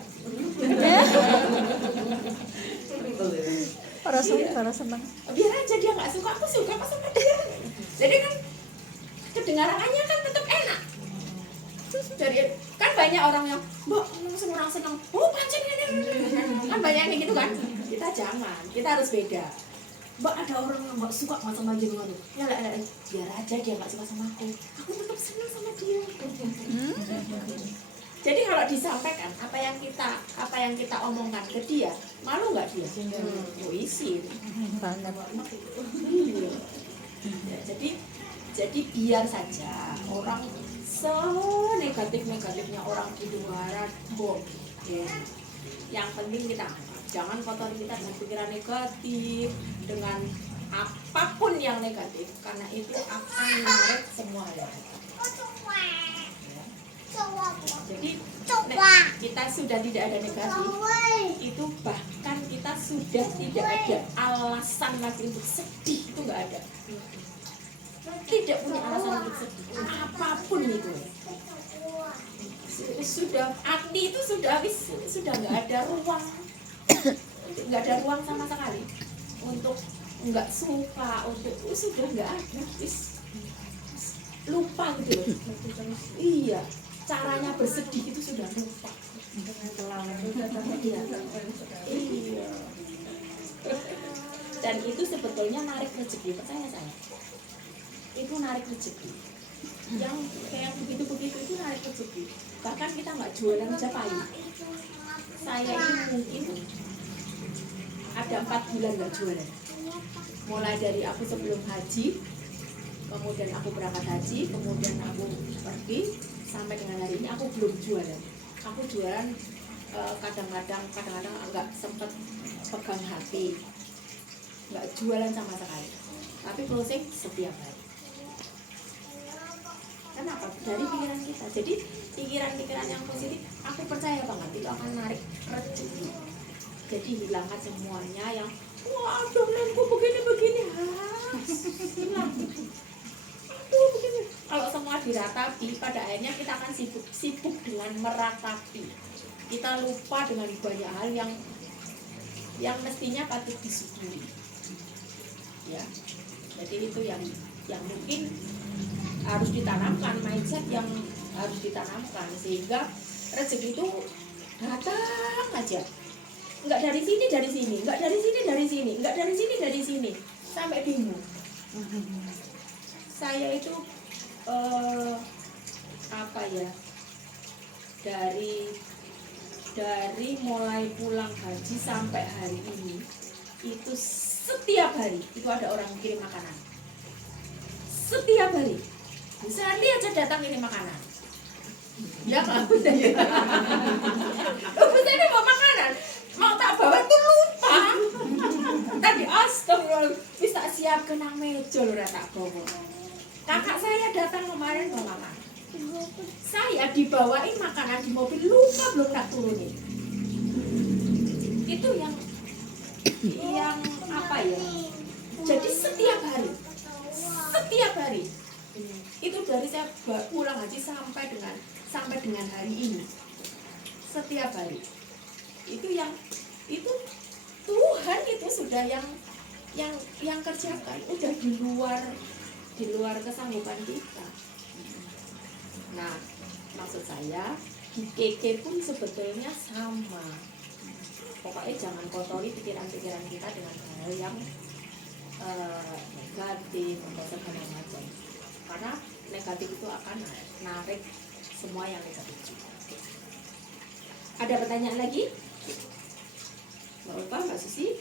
Orang seneng. Biar aja dia nggak suka, aku suka kok sama dia. Jadi kan kedengarannya kan tetap enak. Jadi kan banyak orang yang mbak orang senang, oh pancen ini kan banyak yang gitu kan. Kita jangan, kita harus beda. Mbak ada orang yang nggak suka sama jenengan, ya lah, biar aja dia nggak suka sama aku tetap senang sama dia. Jadi kalau disampaikan apa yang kita omongkan ke dia, malu nggak dia? Oh isi Banget. iya. Ya, jadi biar saja orang negatifnya orang di luar kok ya. Yang penting kita jangan kotori kita dengan pikiran negatif, dengan apapun yang negatif, karena itu akan menarik semua hal. Jadi kita sudah tidak ada negatif, itu bahkan kita sudah tidak ada alasan lagi untuk sedih, itu nggak ada. Tidak punya alasan untuk sedih, apapun itu. Sudah hati itu sudah nggak ada ruang, nggak ada ruang sama sekali untuk nggak suka, untuk sudah nggak ada, lupa gitu loh. Iya, caranya bersedih itu sudah lupa. Iya. Dan itu sebetulnya narik rezeki, percaya saya. Itu narik rezeki. Yang kayak begitu itu narik rezeki. Bahkan kita nggak jualan Japayu. Saya ini mungkin ada 4 bulan nggak jualan. Mulai dari aku sebelum haji, kemudian aku berangkat haji, kemudian aku pergi, sampai dengan hari ini aku belum jualan. Aku jualan kadang-kadang agak sempat pegang HP, nggak jualan sama sekali. Tapi closing setiap hari. Kenapa? Dari pikiran kita. Jadi pikiran-pikiran yang positif, aku percaya banget itu akan narik rezeki. Jadi hilangkan semuanya yang wah donanku begini hilang. Aduh begini. Kalau semua diratapi, pada akhirnya kita akan sibuk dengan meratapi. Kita lupa dengan banyak hal yang mestinya patut disyukuri. Ya. Jadi itu yang mungkin harus ditanamkan, mindset yang harus ditanamkan sehingga rezeki itu datang aja. Enggak dari sini, enggak dari sini, enggak dari sini, sampai bingung. Saya itu dari mulai pulang haji sampai hari ini itu setiap hari itu ada orang kirim makanan. Setiap hari. Sehari aja datang kirim makanan. Ya nggak bisa. Bisa ini mau makanan, mau tak bawa tuh lupa. Tadi astagfirullah bisa siapkan nang meja lho tak bawa. Kakak saya datang kemarin bawa makan. Saya dibawain makanan di mobil lupa belum tak turunin. Itu yang apa ya? Jadi setiap hari itu dari saya pulang haji sampai dengan hari ini, setiap hari itu Tuhan itu sudah yang kerjakan, udah di luar kesanggupan kita. Nah, maksud saya di KK pun sebetulnya sama. Pokoknya jangan kotori pikiran-pikiran kita dengan hal yang negatif atau segala macam, karena negatif itu akan narik semua yang negatif juga. Ada pertanyaan lagi? Mbak Ulfa, Mbak Susi?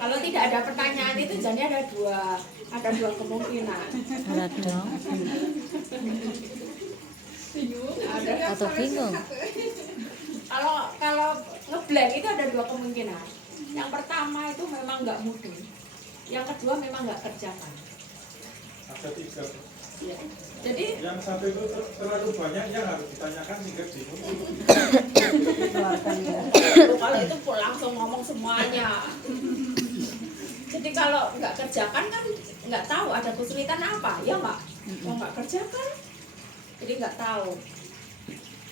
Kalau tidak ada pertanyaan itu jadi ada dua kemungkinan. Ada dong. Atau bingung. Kalau ngeblank itu ada dua kemungkinan. Yang pertama itu memang nggak mudeng. Yang kedua memang nggak kerjakan. Ada 3. Ya. Jadi Yang satu itu terlalu banyak yang harus ditanyakan sehingga bingung. kalau itu langsung ngomong semuanya. Jadi kalau nggak kerjakan kan nggak tahu ada kesulitan apa, ya Mbak? Kalau nggak kerjakan, jadi nggak tahu.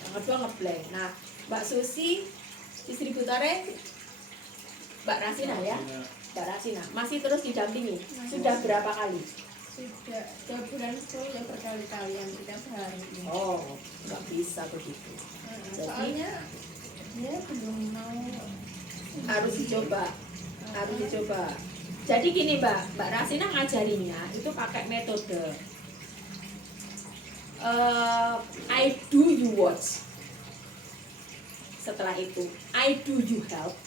Yang kedua ngeblank. Nah, Mbak Susi distributornya Mbak Rasina ya, Mbak Rasina masih terus didampingi. Sudah berapa kali? Sudah 2 bulan itu yang berkali-kali yang kita sehari ini. Oh, nggak bisa begitu. Soalnya dia belum mau. Harus dicoba. Jadi gini Mbak Rasina ngajarinya itu pakai metode I do you watch. Setelah itu I do you help.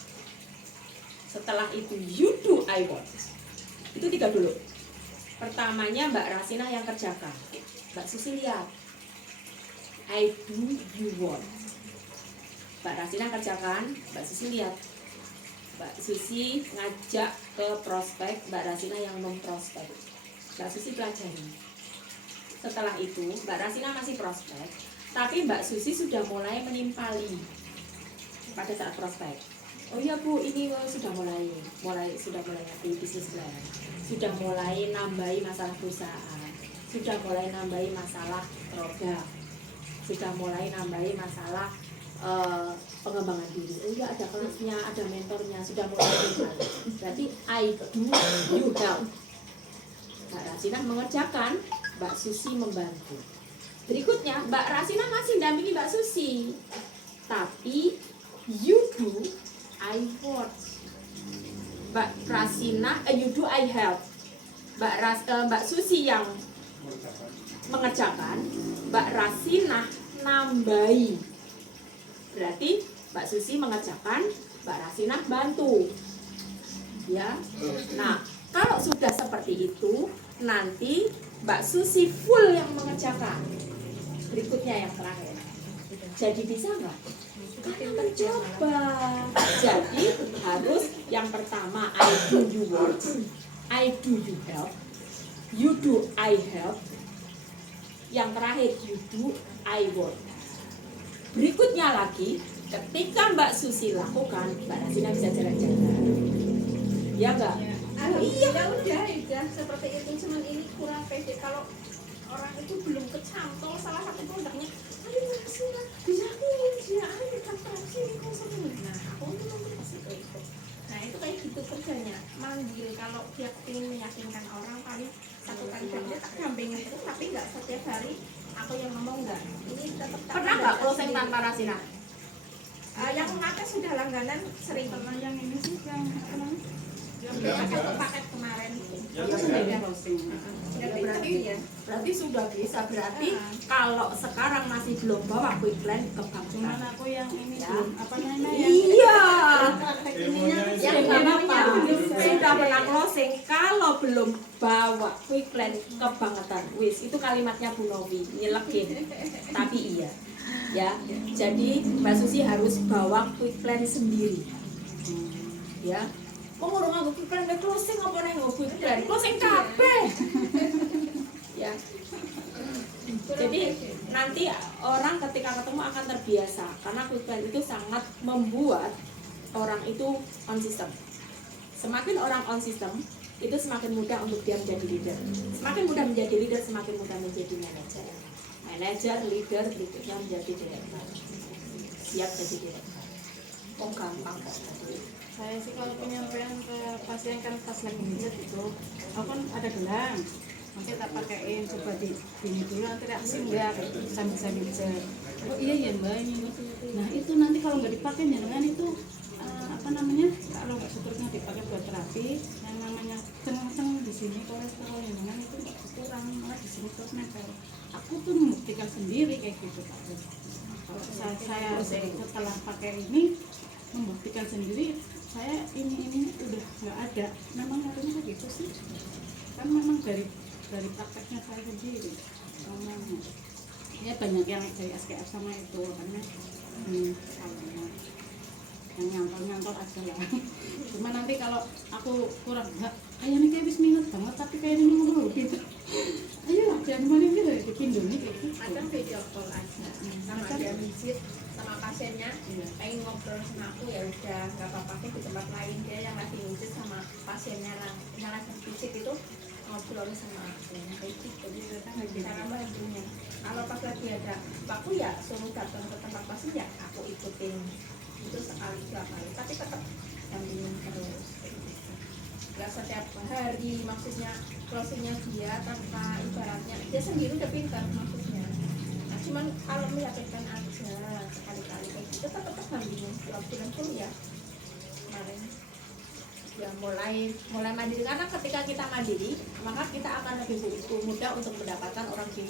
Setelah itu you do I watch. Itu 3 dulu. Pertamanya Mbak Rasina yang kerjakan. Mbak Susi lihat I do you watch. Mbak Rasina kerjakan, Mbak Susi lihat. Mbak Susi ngajak ke prospek, Mbak Rasina yang memprospek. Mbak Susi pelajari. Setelah itu Mbak Rasina masih prospek, tapi Mbak Susi sudah mulai menimpali pada saat prospek. Oh iya Bu, ini sudah mulai ngerti bisnis plan, sudah mulai nambahi masalah perusahaan, sudah mulai nambahi masalah produk, sudah mulai nambahi masalah pengembangan diri. Oh iya ada kelasnya, ada mentornya, sudah mulai menimpali. Berarti I do you help. Mbak Rasina mengerjakan, Mbak Susi membantu. Berikutnya Mbak Rasina masih dampingi Mbak Susi, tapi you do I watch. Mbak Rasina you do I help. Mbak Susi yang mengerjakan, Mbak Rasina nambahi. Berarti Mbak Susi mengerjakan, Mbak Rasina bantu. Ya. Nah, kalau sudah seperti itu, nanti Mbak Susi full yang mengerjakan. Berikutnya yang terakhir. Jadi bisa nggak? Karena mencoba. Jadi harus yang pertama I do you watch, I do you help, you do I help. Yang terakhir you do I work. Berikutnya lagi, ketika Mbak Susi lakukan, Mbak Rasina bisa jalan-jalan. Ya enggak? Iya udah seperti itu, cuman ini kurang pede kalau orang itu belum kecantol salah satu produknya. Ayo Rasina, bisa dia ayo daftar sini konsumen. Nah aku tuh nanti kasih ke itu. Nah itu kayak gitu kerjanya, manggil kalau dia ingin meyakinkan orang paling satu kali kerja tak dampingin terus, tapi nggak setiap hari aku yang ngomong nggak. Ini tetap Pernah nggak closing tanpa Rasina? yang memakai sudah langganan sering Pernah yang ini sih yang apa namanya? yang paket kemarin itu. Yang Sudah saya- ada. Closing. Berarti sudah bisa. Berarti kalau sekarang masih belum bawa quick plan ke bank. Cuman aku yang ini Ya. belum apa namanya yang Iya. Ilmunya itu Yang belum- apa? Sudah pernah closing kalau belum bawa quick plan kebangetan. Wis, itu kalimatnya Bu Novi, nyelekin. Tapi iya. Ya. Jadi Mbak Susi harus bawa quick plan sendiri. Ya. Kok ngurung nganggo quick plan closing apa nih nganggo quick plan? Closing kabeh. Ya. Jadi nanti orang ketika ketemu akan terbiasa karena quick plan itu sangat membuat orang itu on system. Semakin orang on system, itu semakin mudah untuk dia menjadi leader. Semakin mudah menjadi leader, semakin mudah menjadi manajer. Manajer, leader, berikutnya menjadi direktur. Siap jadi direktur. Oh gampang kok. saya sih kalau penyampaian ke pasien kan pas lagi mijat itu aku kan ada gelang nanti tak pakaiin coba di ini dulu nanti reaksi enggak kayak gitu sambil mijat. Oh iya ya mbak ini. Nah itu nanti kalau nggak dipakai jangan itu apa namanya kalau nggak syukurnya dipakai buat terapi yang namanya cengeng di sini kolesterol jangan itu nggak kurang malah di sini terus nempel. Aku tuh membuktikan sendiri kayak gitu Pak. Saya setelah pakai ini membuktikan sendiri saya ini udah nggak ada. Memang harusnya gitu sih, kan memang dari prakteknya saya sendiri. Ya banyak yang dari SKF sama itu karena yang nyantol aja lah. Cuma nanti kalau aku kurang enggak, ini kayak habis minat banget tapi kayak ini mulu gitu. Ayo lah jangan mana ini dari Indo nih gitu. Kadang video call aja sama dia visit sama pasiennya, pengen ngobrol sama aku ya udah nggak apa-apa aku di tempat lain, dia yang lagi visit sama pasiennya yang lagi visit itu ngobrol sama aku kayak gitu. Jadi cara bantunya kalau pas lagi ada aku ya suruh datang ke tempat pasien ya aku ikutin itu sekali 2 kali tapi tetap dampingin terus nggak setiap hari, maksudnya closingnya dia tanpa ibaratnya dia sendiri udah pintar maksudnya. Nah, cuman kalau meyakinkan aja sekali-kali kayak gitu tetap dampingin kalau bulan ya kemarin ya mulai mandiri, karena ketika kita mandiri maka kita akan lebih mudah untuk mendapatkan orang di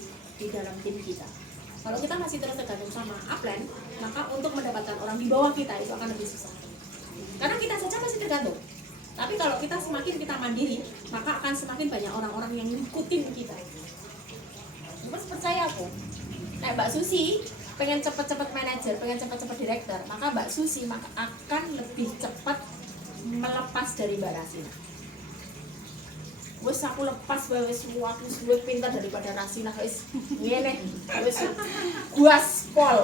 dalam tim kita. Kalau kita masih terus tergantung sama upline, maka untuk mendapatkan orang di bawah kita itu akan lebih susah. Karena kita saja masih tergantung. Tapi kalau kita semakin kita mandiri, maka akan semakin banyak orang-orang yang ngikutin kita. Mas percaya aku. Nah, Mbak Susi pengen cepet-cepet manajer, pengen cepet-cepet direktur, maka Mbak Susi akan lebih cepat melepas dari Mbak Rasina. Wes aku lepas wae wis aku suwe pintar daripada Rasina wis ngene wis gaspol.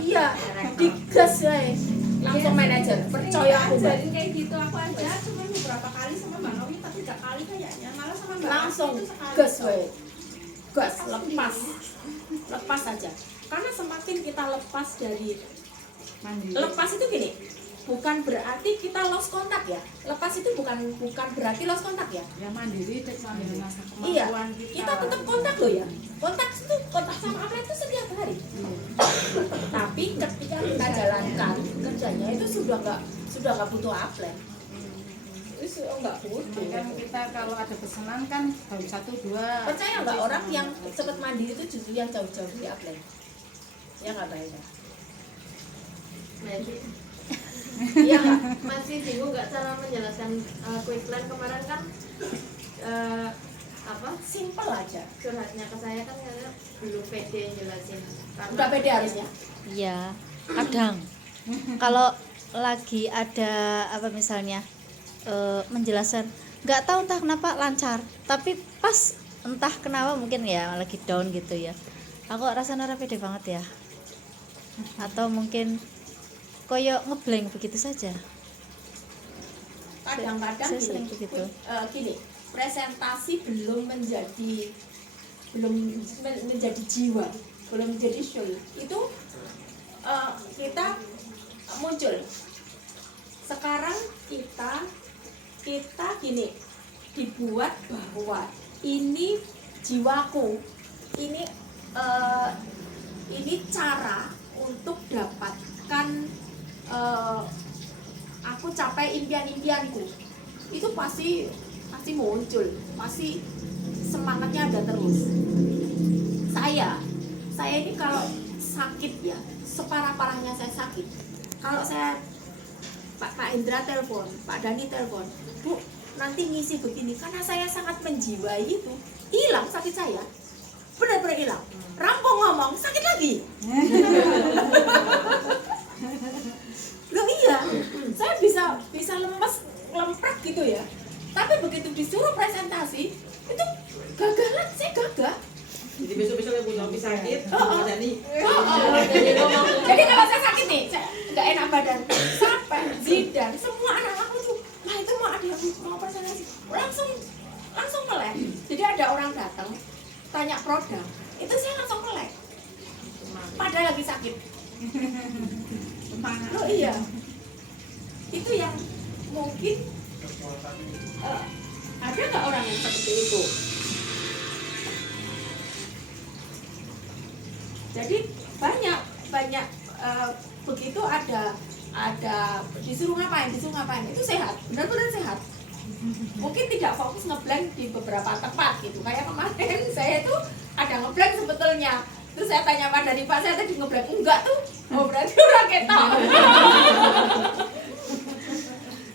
Iya, digas wae. Langsung manajer, percaya aku Mbak. Kayak gitu aku aja cuma beberapa kali sama Mbak Novi tapi 3 kali kayaknya, malah sama Mbak Langsung Novi itu sekali. gas wae. Gas lepas aja. Karena semakin kita lepas dari Mandiri. lepas itu gini, bukan berarti kita lost kontak ya. Lepas itu bukan berarti lost kontak ya. Ya mandiri sambil ngasah Iya, kemampuan kita tetap kontak loh ya. Kontak sama upline itu setiap hari. Tapi ketika kita jalankan kerjanya itu sudah nggak butuh upline. Itu nggak butuh. Kan kita kalau ada pesanan kan baru 1-2. Percaya nggak orang yang cepat mandiri itu justru yang jauh-jauh dari upline. Ya nggak baik ya. Iya Kak, masih bingung nggak cara menjelaskan quick plan kemarin kan Simple aja. curhatnya ke saya kan katanya belum pede jelasin Udah pede harusnya. Iya, kadang kalau lagi ada apa misalnya menjelaskan nggak tahu entah kenapa lancar, tapi pas entah kenapa mungkin ya lagi down gitu ya, aku rasanya ora pede banget ya, atau mungkin koyo ngeblank begitu saja. Kadang-kadang Saya sering begitu. Gini, presentasi belum menjadi jiwa, belum menjadi show. Itu kita muncul. Sekarang kita gini, dibuat bahwa ini jiwaku, ini cara untuk dapatkan aku capai impian-impianku. Itu pasti muncul, pasti semangatnya ada terus. Saya ini kalau sakit ya, separah-parahnya saya sakit. Kalau saya Pak Indra telepon, Pak Dani telepon, Bu, nanti ngisi begini, karena saya sangat menjiwai itu, hilang sakit saya, benar-benar hilang. Rampung ngomong, sakit lagi. Loh iya, saya bisa lemprak gitu ya. Tapi begitu disuruh presentasi, itu gagalan, saya gagah. Jadi besok-besok ya Bu Novi sakit, Oh. Dani. Jadi kalau saya sakit nih, saya nggak enak badan, sampai Zidan, semua anak-anak itu, nah itu ada yang mau presentasi, langsung melek. Jadi ada orang datang, tanya produk, itu saya langsung melek. Padahal lagi sakit. Loh iya, itu yang mungkin ada nggak orang yang seperti itu? Jadi banyak begitu ada disuruh ngapain itu sehat, benar-benar sehat. Mungkin tidak fokus ngeblank di beberapa tempat gitu. Kayak kemarin saya itu ada ngeblank sebetulnya, Terus saya tanya Pak Dhani, Pak saya tadi ngeblank, enggak tuh. Oh berarti orang ketok.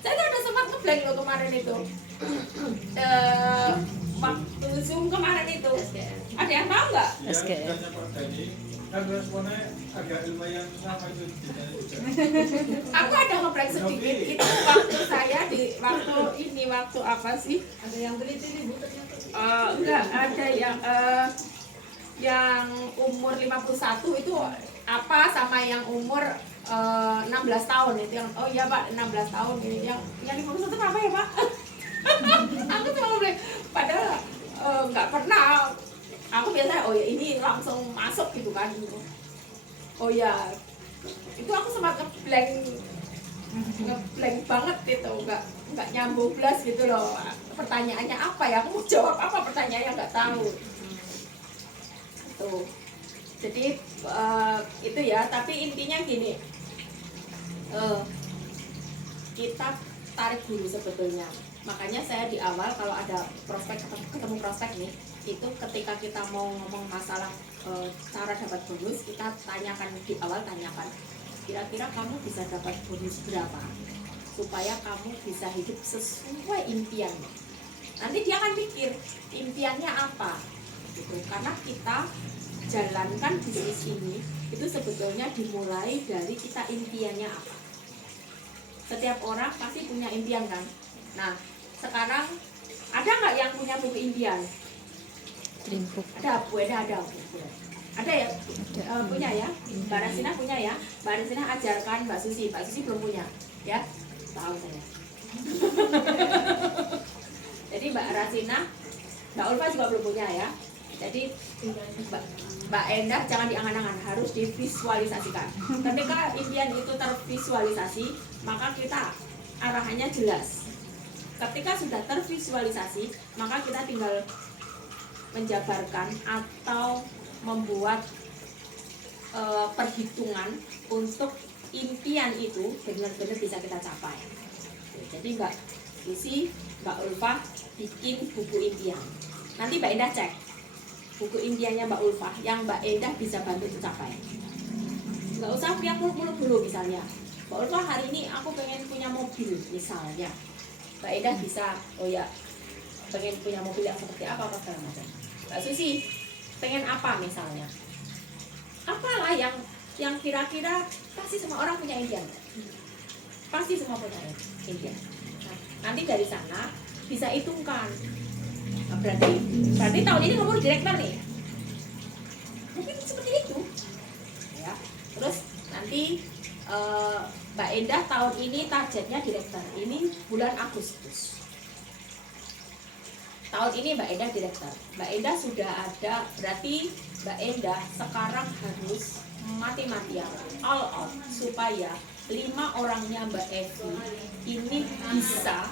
Saya tuh ada sempat ngeblank loh kemarin itu. Waktu Zoom kemarin itu. Ada yang tahu nggak? Ya, SKM. tugasnya Pak Dhani, kan responnya agak lumayan sama itu ditanya juga. Aku ada ngeblank sedikit. Itu waktu saya di waktu apa sih? Ada yang teliti nih Bu ternyata. Enggak ada yang umur 51 itu apa sama yang umur 16 tahun itu yang oh iya Pak 16 tahun ini yang 51 apa ya Pak? Aku cuma bilang padahal nggak pernah aku biasanya oh ya ini langsung masuk gitu kan oh ya itu aku sempat ngeblank banget itu nggak nyambung belas gitu loh pertanyaannya apa ya aku mau jawab apa pertanyaannya nggak tahu tuh jadi itu ya tapi intinya gini kita tarik dulu sebetulnya makanya saya di awal kalau ada prospek ketemu prospek nih itu ketika kita mau ngomong masalah cara dapat bonus kita tanyakan di awal tanyakan kira-kira kamu bisa dapat bonus berapa supaya kamu bisa hidup sesuai impian nanti dia akan pikir impiannya apa gitu. Karena kita jalankan bisnis ini itu sebetulnya dimulai dari kita impiannya apa setiap orang pasti punya impian kan nah sekarang ada nggak yang punya buku impian Dream book. ada Bu Eda ada ya punya ya Mbak Rasina punya ya Mbak Rasina ajarkan Mbak Susi belum punya ya tahu saya jadi Mbak Rasina Mbak Ulfa juga belum punya ya jadi Mbak Endah jangan diangan-angan harus divisualisasikan ketika impian itu tervisualisasi maka kita arahannya jelas ketika sudah tervisualisasi maka kita tinggal menjabarkan atau membuat perhitungan untuk impian itu benar-benar bisa kita capai. Jadi Mbak Susi, Mbak Ulfa bikin buku impian. Nanti Mbak Endah cek buku impiannya Mbak Ulfa yang Mbak Endah bisa bantu capai. Nggak usah punya muluk-muluk dulu misalnya. Mbak Ulfa hari ini aku pengen punya mobil misalnya. Mbak Endah bisa, oh ya pengen punya mobil yang seperti apa segala macam. Mbak Susi pengen apa misalnya? Apalah yang kira-kira pasti semua orang punya impian. Pasti semua punya impian. Nah, nanti dari sana bisa hitungkan. Nah, berarti tahun ini kamu direktur nih. Mungkin seperti itu. Ya. Terus nanti Mbak Endah tahun ini targetnya direktur. Ini bulan Agustus. Tahun ini Mbak Endah direktur. Mbak Endah sudah ada, berarti Mbak Endah sekarang harus mati-matian all out supaya 5 orangnya Mbak Evi ini bisa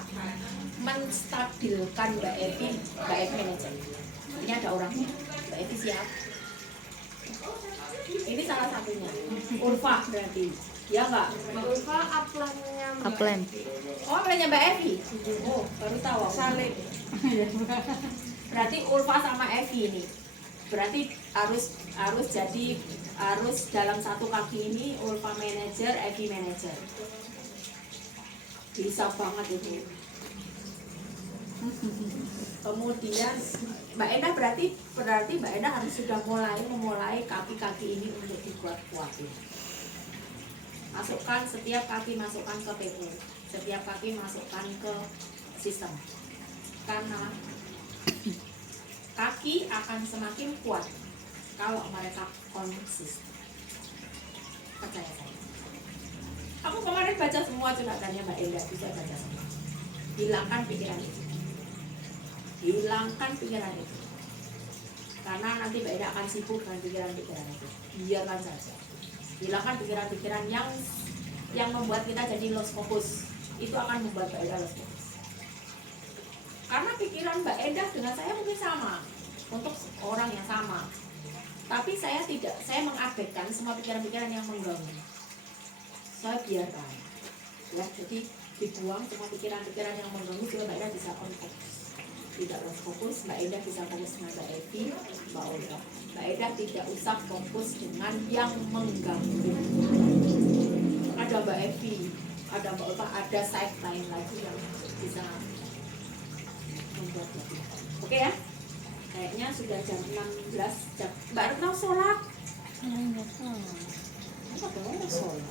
menstabilkan Mbak Evi manajer. Ini ada orangnya. Mbak Evi siap. Ini salah satunya. Ulfa berarti. Ya Mbak. Mbak Ulfa upline-nya Mbak Upline. Oh, upline-nya Mbak Evi. Oh, baru tahu. Saling. Berarti Ulfa sama Evi ini. Berarti harus dalam satu kaki ini Ulfa manager, Evi manager. Bisa banget itu. Kemudian Mbak Endah berarti Mbak Endah harus sudah memulai kaki-kaki ini untuk dibuat kuatin. Masukkan setiap kaki masukkan ke PO, setiap kaki masukkan ke sistem. Karena kaki akan semakin kuat kalau mereka konsisten. Percaya saya. Aku kemarin baca semua curhatannya Mbak Endah, bisa baca semua. Hilangkan pikiran itu. Hilangkan pikiran itu. Karena nanti Mbak Endah akan sibuk dengan pikiran-pikiran itu. Biarkan saja. Hilangkan pikiran-pikiran yang membuat kita jadi lost focus. Itu akan membuat Mbak Endah lost focus. Karena pikiran Mbak Endah dengan saya mungkin sama untuk orang yang sama. Tapi saya mengabaikan semua pikiran-pikiran yang mengganggu. Saya biarkan. Ya, jadi dibuang semua pikiran-pikiran yang mengganggu supaya Mbak Endah bisa on focus. tidak harus fokus. Mbak Eda bisa fokus dengan Mbak Evi, Mbak Olga. Mbak Eda tidak usah fokus dengan yang mengganggu. Ada Mbak Evi, ada Mbak Olga, ada side lain lagi yang bisa membuat lebih. Oke ya? Kayaknya sudah jam 16 jam. Mbak Retno sholat. Apa boleh sholat?